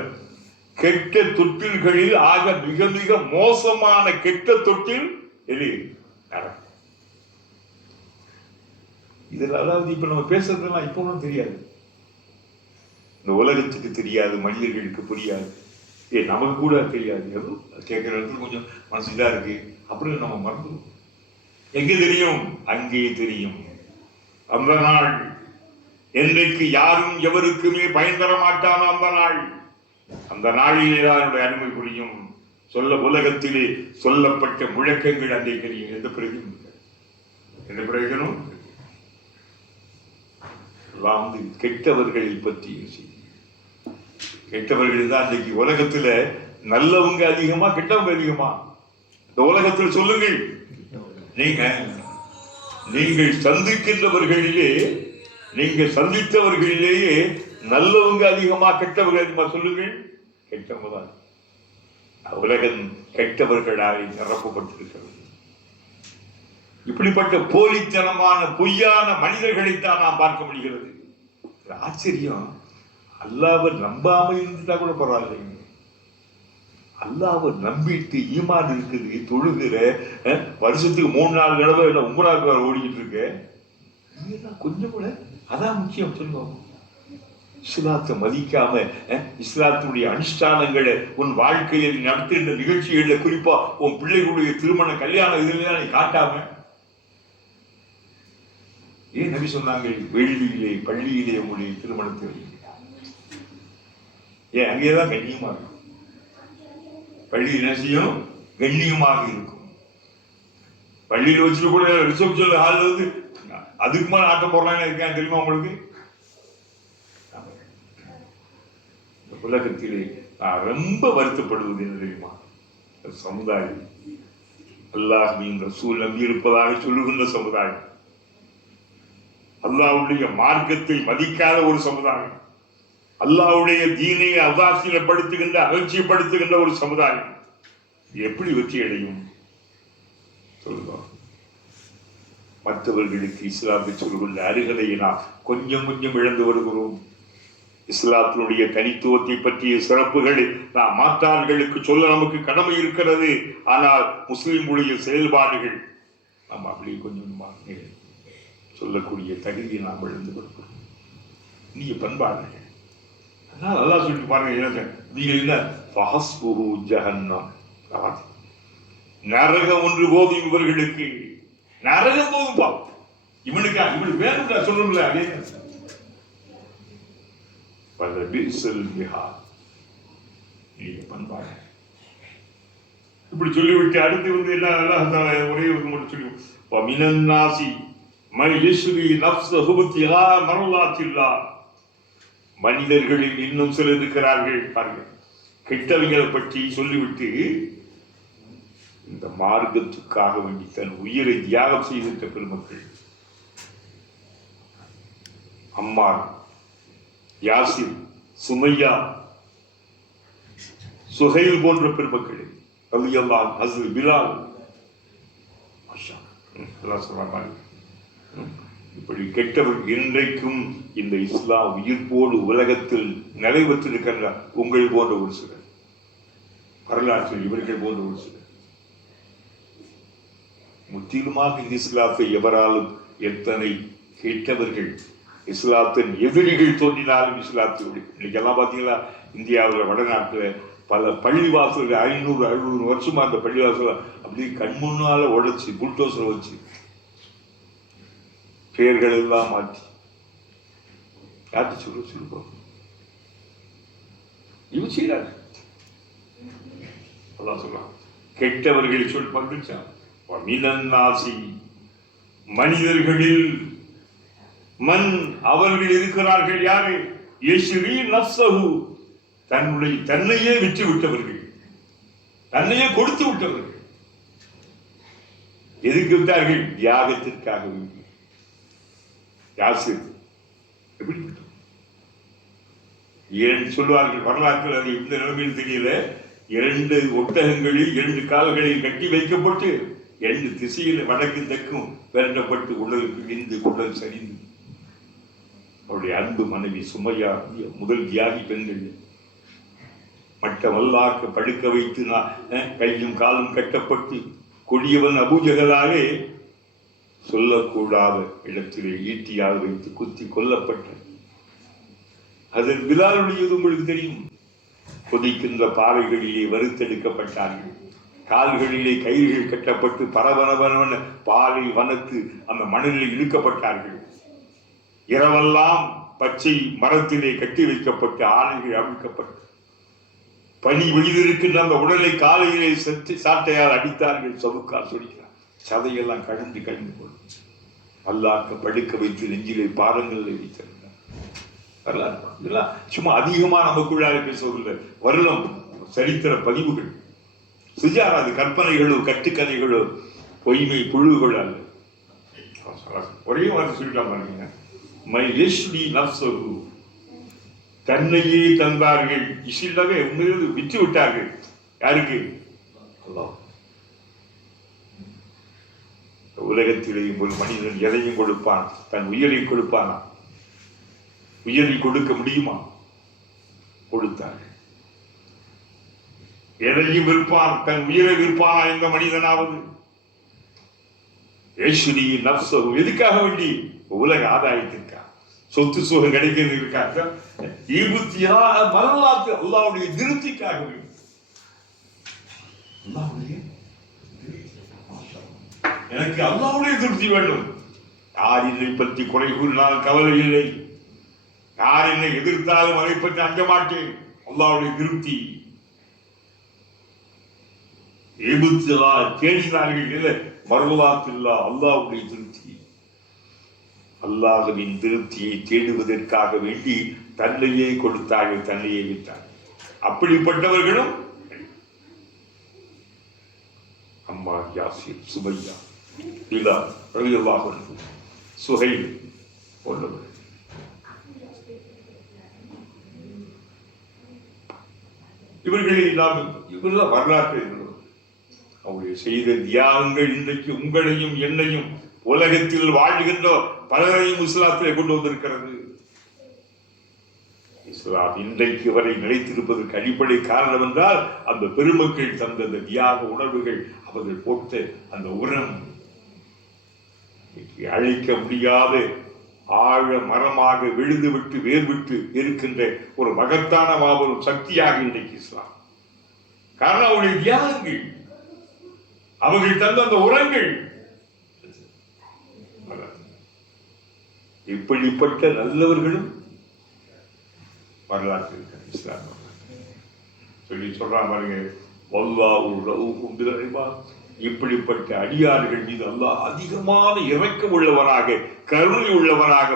கெட்ட தொட்டில்களில் ஆக மிக மிக மோசமான கெட்ட தொட்டில் எது? நரகம். இதுல அதாவது இப்ப நம்ம பேசுறதெல்லாம் இப்ப ஒன்றும் தெரியாது, இந்த உலகத்துக்கு தெரியாது, மனிதர்களுக்கு புரியாது, நமக்கு கூட தெரியாது. கேட்கிற இடத்துல கொஞ்சம் மனசு இதா இருக்கு அப்படின்னு நம்ம மறந்துடும். எங்க தெரியும்? அங்கே தெரியும். அந்த நாள் என்றைக்கு யாரும் எவருக்குமே பயன் தர மாட்டானோ அந்த நாளிலே தான் என்னுடைய அருமை புரியும். உலகத்திலே சொல்லப்பட்ட முழக்கங்கள் அங்கே தெரியும். எந்த பிரயோஜனம்? கெட்டவர்களை பற்றி கெட்டவர்கள் தான் அன்றைக்கு உலகத்துல. நல்லவங்க அதிகமா கெட்டவங்க அதிகமா? இந்த உலகத்தில் சொல்லுங்கள், நீங்கள் சந்தித்தவர்களிலேயே நல்லவங்க அதிகமா கெட்டவங்க அதிகமா? சொல்லுங்கள். கெட்டவங்க தான். உலகம் கெட்டவர்களால் நிரப்பப்பட்டிருக்கிறது. இப்படிப்பட்ட போலித்தனமான பொய்யான மனிதர்களைத்தான் நாம் பார்க்க முடிகிறது. ஆச்சரியம், அல்லாஹ்வை நம்பாம இருந்துட்டா கூட பரவாயில்லைங்க. அல்லாஹ்வை நம்பிட்டு ஈமான் இருக்குது, தொழுகிற, வருஷத்துக்கு 3-4 தடவை உம்ராவுக்கு ஓடிக்கிட்டு இருக்கு, கொஞ்சம் கூட அதான் முக்கியம். சொல்லுவோம், இஸ்லாத்தை மதிக்காம இஸ்லாத்துடைய அனுஷ்டானங்களை உன் வாழ்க்கையில் நடத்துகின்ற நிகழ்ச்சிகள்ல, குறிப்பா உன் பிள்ளைகளுடைய திருமண கல்யாணம் இதுல நீ காட்டாம, ஏன் நபி சொன்னாங்க வெளியிலே பள்ளியிலே உங்களுடைய திருமணத்தில் ஏன் அங்கேதான் கண்ணியமா இருக்கும். பள்ளி நசியம் கண்ணியமாக இருக்கும். பள்ளியில் வச்சுட்டு கூட ரிசப்ஷன் ஹால் வந்து அதுக்கு மேல ஆட்டம் போடுறாங்க இருக்காங்க தெரியுமா உங்களுக்கு? உலகத்திலே நான் ரொம்ப வருத்தப்படுவது என்ன தெரியுமா? சமுதாயம் அல்லாஹ்வின் ரசூல் நம்பி இருப்பதாக சொல்லுகின்ற சமுதாயம், அல்லாஹ்வுடைய மார்க்கத்தை மதிக்காத ஒரு சமுதாயம், அல்லாஹ்வுடைய தீனை அதாசீனப்படுத்துகின்ற அலட்சியப்படுத்துகின்ற ஒரு சமுதாயம் எப்படி வெற்றி அடையும் சொல்லுவோம்? மற்றவர்களுக்கு இஸ்லாத்தை சொல்கின்ற அருகதையை நாம் கொஞ்சம் கொஞ்சம் இழந்து வருகிறோம். இஸ்லாத்தினுடைய தனித்துவத்தை பற்றிய சிறப்புகளை நாம் மாற்றார்களுக்கு சொல்ல நமக்கு கடமை இருக்கிறது. ஆனால் முஸ்லிம்களுடைய செயல்பாடுகள் நாம் அப்படியே கொஞ்சம் சொல்லக்கூடிய தகுதியை நாம் இழந்து வருகிறோம். நீங்க பண்பாடுகள் அதனால் நல்லா சொல்லிட்டு பாருங்க, நீங்க என்ன நரகம் ஒன்று போதும் இவர்களுக்கு, நரகம் போதும் பா இவனுக்கு வேணும் சொல்லணும்ல. அதே பண்பாடு இப்படி சொல்லிவிட்டு அடுத்து வந்து என்ன ஒரே மட்டும் சொல்லி மனிதர்களில் இன்னும் சிலர் இருக்கிறார்கள் பாருங்கள், கெட்டவங்களை பற்றி சொல்லிவிட்டு இந்த மார்க்கத்துக்காக வேண்டி தன் உயிரை தியாகம் செய்திருந்த பெருமக்கள், அம்மார், யாசிர், சுமையா, சுஹைல் போன்ற பெருமக்கள், ரலியல்லாஹு அன்ஹு, பிலால், இப்படி கெட்டவர் இன்றைக்கும் இந்த இஸ்லாம் உயிர்ப்போடு உலகத்தில் நிறைவேற்றிருக்கிறார். உங்கள் போன்ற ஒரு சிலர், வரலாற்றில் இவர்கள் போன்ற ஒரு சிலர் முற்றிலுமாக இந்த இஸ்லாத்தை எவராலும் எத்தனை கெட்டவர்கள் இஸ்லாத்தின் எதிரிகள் தோன்றினாலும் இஸ்லாத்தோடு இன்னைக்கு எல்லாம் பார்த்தீங்களா, இந்தியாவில் வடநாட்டில் பல பள்ளிவாசல்கள் 500-600 வருஷமா அந்த பள்ளிவாசல் அப்படி கண்முன்னால உடைச்சு புல்டோசர் வச்சு பெயர்கள் எல்லாம் மாற்றி யார்கிட்ட சொல்லுவோம் இவன் செய்யறாரு. அதான் சொல்லலாம், கெட்டவர்களை சொல்லி பங்குச்சான் மனிதர்களில் மண் அவர்கள் இருக்கிறார்கள். யாரு? யஷ்ரி நஃப்ஸஹு, தன்னையே விற்று விட்டவர்கள், தன்னையே கொடுத்து விட்டவர்கள். எதுக்கு விட்டார்கள்? தியாகத்திற்காக. யாசிர் எப்படி சொல்லுவார்கள் வரலாற்றில், அது எந்த நிலைமையில் தெரியல, 2 ஒட்டகங்களில் 2 கால்களில் கட்டி வைக்கப்பட்டு 2 திசையில் வடக்கு தெற்கும் விரட்டப்பட்டு உடலுக்கு விந்து உடல் சரிந்து அவருடைய அன்பு மனைவி சுமையா முதல் தியாகி பெண்கள் மற்ற வல்லாக்க படுக்க வைத்து கையும் காலும் கட்டப்பட்டு கொடியவன் அபூஜகலாலே சொல்லக்கூடாத இடத்திலே ஈட்டியால் வைத்து குத்தி கொல்லப்பட்ட அதில் பிலாலுடையது உங்களுக்கு தெரியும். கொதிக்கின்ற பாறைகளிலே வறுத்தெடுக்கப்பட்டார்கள், கால்களிலே கயிறுகள் கட்டப்பட்டு பரபரவன பாலை வனத்து அந்த மணலில் இழுக்கப்பட்டார்கள். இரவெல்லாம் பச்சை மரத்திலே கட்டி வைக்கப்பட்டு ஆணைகள் அவிழ்க்கப்பட்டு பனி வெளியிருக்கின்ற அந்த உடலை காலையிலே சாட்டையால் அடித்தார்கள். சவுக்கால் சொல்கிறார், சதையெல்லாம் கழிந்து போடும். அல்லாஹ் படுக்க வைத்து நெஞ்சிலே பாதங்களில் வைத்திருந்தார். இதெல்லாம் சும்மா அதிகமா நமக்குள்ளாக பேசுவதில்லை, வருடம் சரித்திர பதிவுகள், சுஜாராது கற்பனைகளோ கட்டுக்கதைகளோ பொய்மை புழுகள் அல்ல. ஒரே வார்த்தை சொல்லிட்டான் பாருங்க, தன்னையே தந்தார்கள். இசில்லாவே உண்மையிலிருந்து விற்று விட்டார்கள். யாருக்கு? அல்லாஹ். உலகத்திலேயும் ஒரு மனிதன் எதையும் கொடுப்பான், தன் உயிரை கொடுப்பானா? உயிரை கொடுக்க முடியுமா? கொடுத்தார்கள். எதையும் விற்பான், தன் உயிரை விற்பானா எந்த மனிதனாவது? எதுக்காக வேண்டி? உலக ஆதாயத்திற்கா, சொத்து சுகம் கிடைக்கிறதுக்காக, வரலாற்று அல்லாஹ்வுடைய திருப்திக்காக வேண்டி. எனக்கு அல்லாஹ்வுடைய திருப்தி வேண்டும். யார் என்னை பற்றி குறை கூறினால் கவலை இல்லை, யார் என்னை எதிர்த்தாலும் அதை பற்றி அஞ்ச மாட்டேன். அல்லாஹ்வுடைய திருப்தி. தேடினார்கள் இல்லை, வரலாற்றில்லா அல்லாஹ்வுடைய திருப்தி. அல்லாஹ்வின் திருப்தியை தேடுவதற்காக வேண்டி தன்னையே கொடுத்தார்கள், தன்னையே விட்டார்கள். அப்படிப்பட்டவர்களும் அம்மா, யாசிர், சுபையா, பிலால் ரலியல்லாஹு அன்ஹு, சுஹைல் போன்றவர்கள். இவர்களை நாம் இவர்கள் வரலாற்று அவருடைய செய்த தியாகங்கள் இன்றைக்கு உங்களையும் என்னையும் உலகத்தில் வாழ்கின்ற பலரையும் இஸ்லாத்திலே கொண்டு வந்திருக்கிறது. இஸ்லாம் இன்றைக்கு வரை நிலைத்திருப்பதற்கு அடிப்படை காரணம் என்றால் அந்த பெருமக்கள் தந்த அந்த தியாக உணர்வுகள், அவர்கள் போட்ட அந்த உரம் அழிக்க முடியாத ஆழ மரமாக விழுந்துவிட்டு வேர்விட்டு இருக்கின்ற ஒரு மகத்தான மாபெரும் சக்தியாக இன்றைக்கு இஸ்லாம். காரணம் அவருடைய தியாகங்கள், அவர்கள் தந்த அந்த உரங்கள். இப்படிப்பட்ட நல்லவர்களும் வரலாற்று இருக்கிறார் இஸ்லாம். சொல்லி சொல்றான் பாருங்க, வல்லாஹு ரഊஃபும் பில் இபாத். இப்படிப்பட்ட அடியார்கள் மீது அல்லாஹ் அதிகமான இரக்கம் உள்ளவராக, கருணை உள்ளவராக,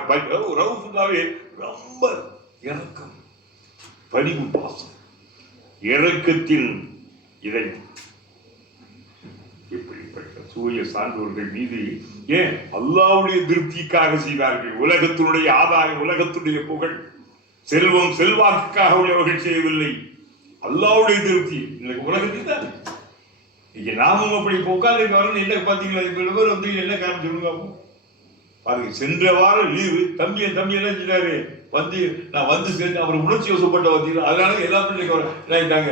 ரഊஃபுனாவே ரொம்ப இரக்கம், பரிவு, பாசம், இரக்கத்தின் இதயம். இப்படிப்பட்ட தூய சான்றோர்கள் மீது ஏன் அல்லாஹ்வுடைய திருப்திக்காக செய்தார்கள். உலகத்தினுடைய ஆதாயம், உலகத்துடைய புகழ், செல்வம், செல்வாக்குக்காக அவர்கள் செய்யவில்லை. அல்லாஹ்வுடைய திருப்தி. உலகத்தில் தான் இங்க நாமும் அப்படி உட்கார்ந்து வரணும். என்ன பாத்தீங்களா, இவ்வளவு பேர் வந்து என்ன காரணம் சொல்லுங்க பாருங்க. சென்ற வாரம் லீவு, தம்பி என்ன செஞ்சாரு, வந்து நான் வந்து சேர்ந்து அவர் உணர்ச்சி வசப்பட்ட வந்தீங்களா, அதனால எல்லாரும் இதாகிட்டாங்க.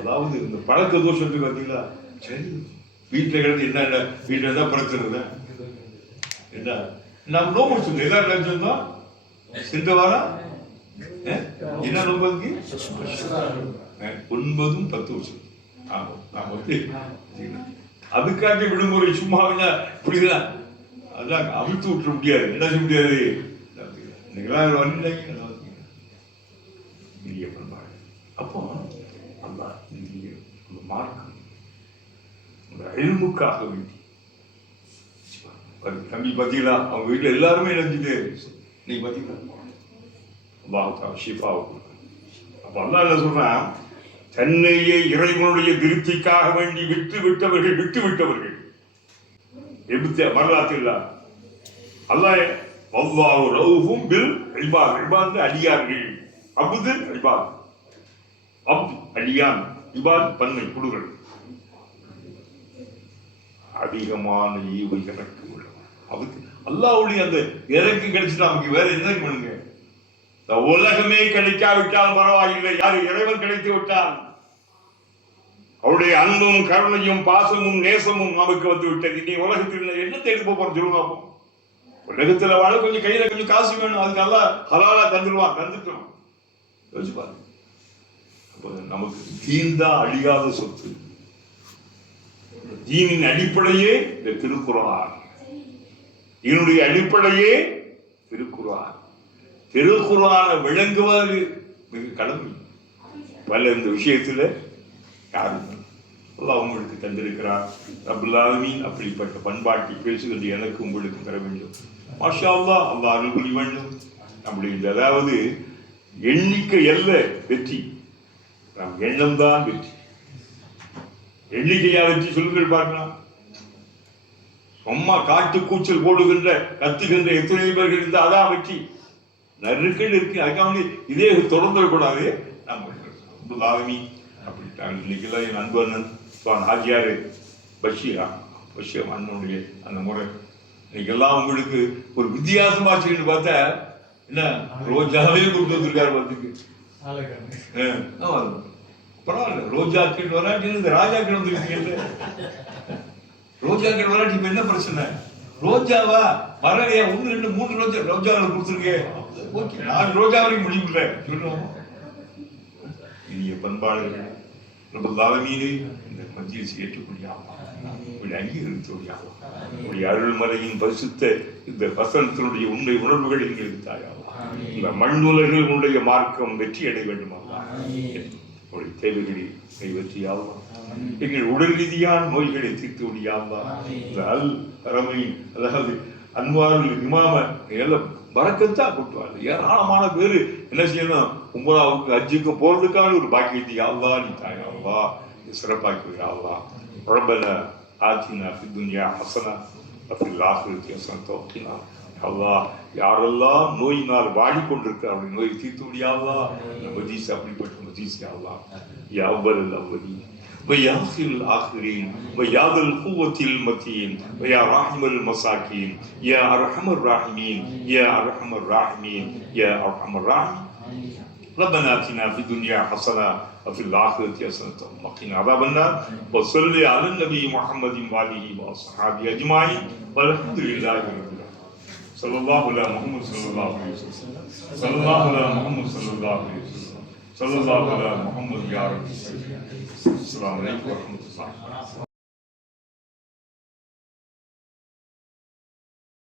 அதாவது இந்த பழக்க தோஷத்துக்கு பார்த்தீங்களா, சரி வீட்டில் கிடந்து என்ன வீட்டில் தான் பிரச்சனை என்ன, நம்ம நோம்பு முடிச்சுங்க எல்லாரும் நினைச்சிருந்தோம். சென்ற வாரம் என்ன நோம்புக்கு 9, 10 வருஷம். ஆமா, நான் வந்து அதுக்காக விடுமுறை சும்மா இப்படிதான் அதான் அவிழ்த்து விட்டுற முடியாது. என்ன செய்ய முடியாது, நீங்களாம் வந்துட்டாங்க. அப்போ அந்த மார்க்கம் அழிவுக்காக வேண்டி தம்பி பார்த்தீங்களா, அவங்க வீட்டில் எல்லாருமே நினைஞ்சுட்டு நீங்க பார்த்தீங்களா ஷிஃபாவுக்கு. அப்போ அல்லாஹ் என்ன சொல்றான், தன்னையே இறைவனுடைய திருப்திக்காக வேண்டி விட்டவர்கள் வரலாற்றில் அல்லாஹ் வல்லாஹு ரഊஃபும் பில் இபாத். இபாத் அடியார்கள், அப்து இபாத், அப்து அடியான், இபாத் பன்மை குடுகள். அதிகமான ஈவு இறக்கம் உள்ளவர். அதுக்கு அல்லாஹ்வுடைய அந்த இறக்கம் கிடைச்சிட்டா நமக்கு வேற என்ன பண்ணுங்க. உலகமே கிடைக்காவிட்டால் பரவாயில்லை, யாரு இறைவன் கிடைத்து விட்டால் அவருடைய அன்பும் கருணையும் பாசமும் நேசமும் நமக்கு வந்து விட்டது. இனி உலகத்தில் என்ன தேடி போறோம் சொல்லுங்க. உலகத்துல வாழ கொஞ்சம் கையில கொஞ்சம் காசு வேணும், அதுக்கு நல்லா ஹலாலா தந்துடுவான், தந்துட்டோம். யோசிச்சு பாருங்க. நமக்கு தீன் தான் அழியாத சொத்து. தீனின் அடிப்படையே இந்த திருக்குர்ஆன், இதனுடைய அடிப்படையே திருக்குர்ஆன். திருக்குர்ஆனை விளங்குவது மிக கடமை. பல இந்த விஷயத்துல யாரும் அல்லாஹ் உங்களுக்கு தந்திருக்கிறார். ரப்புல் ஆலமீன் அப்படிப்பட்ட பண்பாட்டை பேசுகின்ற எனக்கு உங்களுக்கு தர வேண்டும். மாஷா அல்லாஹ், அல்லாஹ் அருள் புரிய வேண்டும். நம்முடைய அதாவது எண்ணிக்கை அல்ல வெற்றி, நம் எண்ணம் தான் வெற்றி. எண்ணிக்கையா வெற்றி சொல்லுங்கள் பார்க்கலாம். சும்மா காட்டு கூச்சல் போடுகின்ற கத்துகின்ற எத்தனை பேர்கள் இருந்தா அதான் வெற்றி. நறுக்கள் இருக்கு, அதுக்காக இதே தொடர்ந்துடக்கூடாது. நம்ம ஆலமீன் அப்படித்தான். இன்னைக்கெல்லாம் என் அன்பு அண்ணன் ஹாஜியாரு பஷீர் அண்ணனுடைய அந்த முறை இன்னைக்கெல்லாம் உங்களுக்கு ஒரு வித்தியாசமா செய்யணும்னு பார்த்தா என்ன ரோஜாவே கொடுத்து வந்திருக்காரு பார்த்துக்கு. பரவாயில்ல, ரோஜாக்கள் வராட்டி இந்த ராஜாக்கள் வந்துருக்கீங்க. ரோஜாக்கள் வராட்டி இப்ப என்ன பிரச்சனை? ரோஜாவா வரலையா, 1, 2, 3 ரோஜாவை கொடுத்துருக்கேன். ஓகே, 4 ரோஜா வரைக்கும் முடியல சொல்லுவோம். இனிய பண்பாளர்கள் ரப்புல் ஆலமீனை இந்த மஜ்லிஸ் ஏற்றுக்கொள்ளாமா, அங்கீகரித்தோடியாமா, அருள்மலையின் பரிசுத்த இந்த வசனத்தினுடைய உண்மை உணர்வுகள் எங்களுக்கு தாயாமா. இந்த மண்ணுலகினுடைய மார்க்கம் வெற்றி அடைய வேண்டுமா, தேவைகளை நிறைவேற்றியாகும். எங்கள் உடல் ரீதியான நோய்களை தீர்த்து விடியா அல்லாஹ். இந்த அல் ரமீன், அதாவது அன்வாருல் இமாம எல்லாம் பரக்கத்தா கொட்டுவாங்க. ஏராளமான பேர் என்ன செய்யணும், உம்ராவுக்கு ஹஜ்ஜுக்கு போறதுக்கான ஒரு பாக்கியத்தை அல்லாஹ் நீ தாயா அல்லாஹ் சிறப்பாக்கி யா அல்லாஹ். ரப்பனா ஆத்தினா ஃபித் துன்யா ஹஸனா வஃபில் ஆখিরাতি ஹஸனத்தா வகினா அல்லாஹ். யாரெல்லாம் நோயினால் வாடிக்கொண்டிருக்கிறார்கள் நோயை தீர்த்து விடியா அல்லாஹ். இந்த மஜீஸ் அப்படிப்பட்ட மஜீஸ் யா அல்லாஹ். யா அவ்வல் அவ்வலீன் ويا آخر الآخرين ويا ذا القوة المتين ويا راحم المساكين يا أرحم الراحمين يا أرحم الراحمين يا أرحم الراحمين. ربنا آتنا في الدنيا حسنة وفي الآخرة حسنة وقنا عذاب النار. وصل على النبي محمد وآله وأصحابه أجمعين والحمد لله رب العالمين. صلى الله على محمد صلى الله عليه وسلم. صلى الله على محمد صلى الله عليه وسلم. صلى الله على محمد يا رب. السلام عليكم ورحمة الله.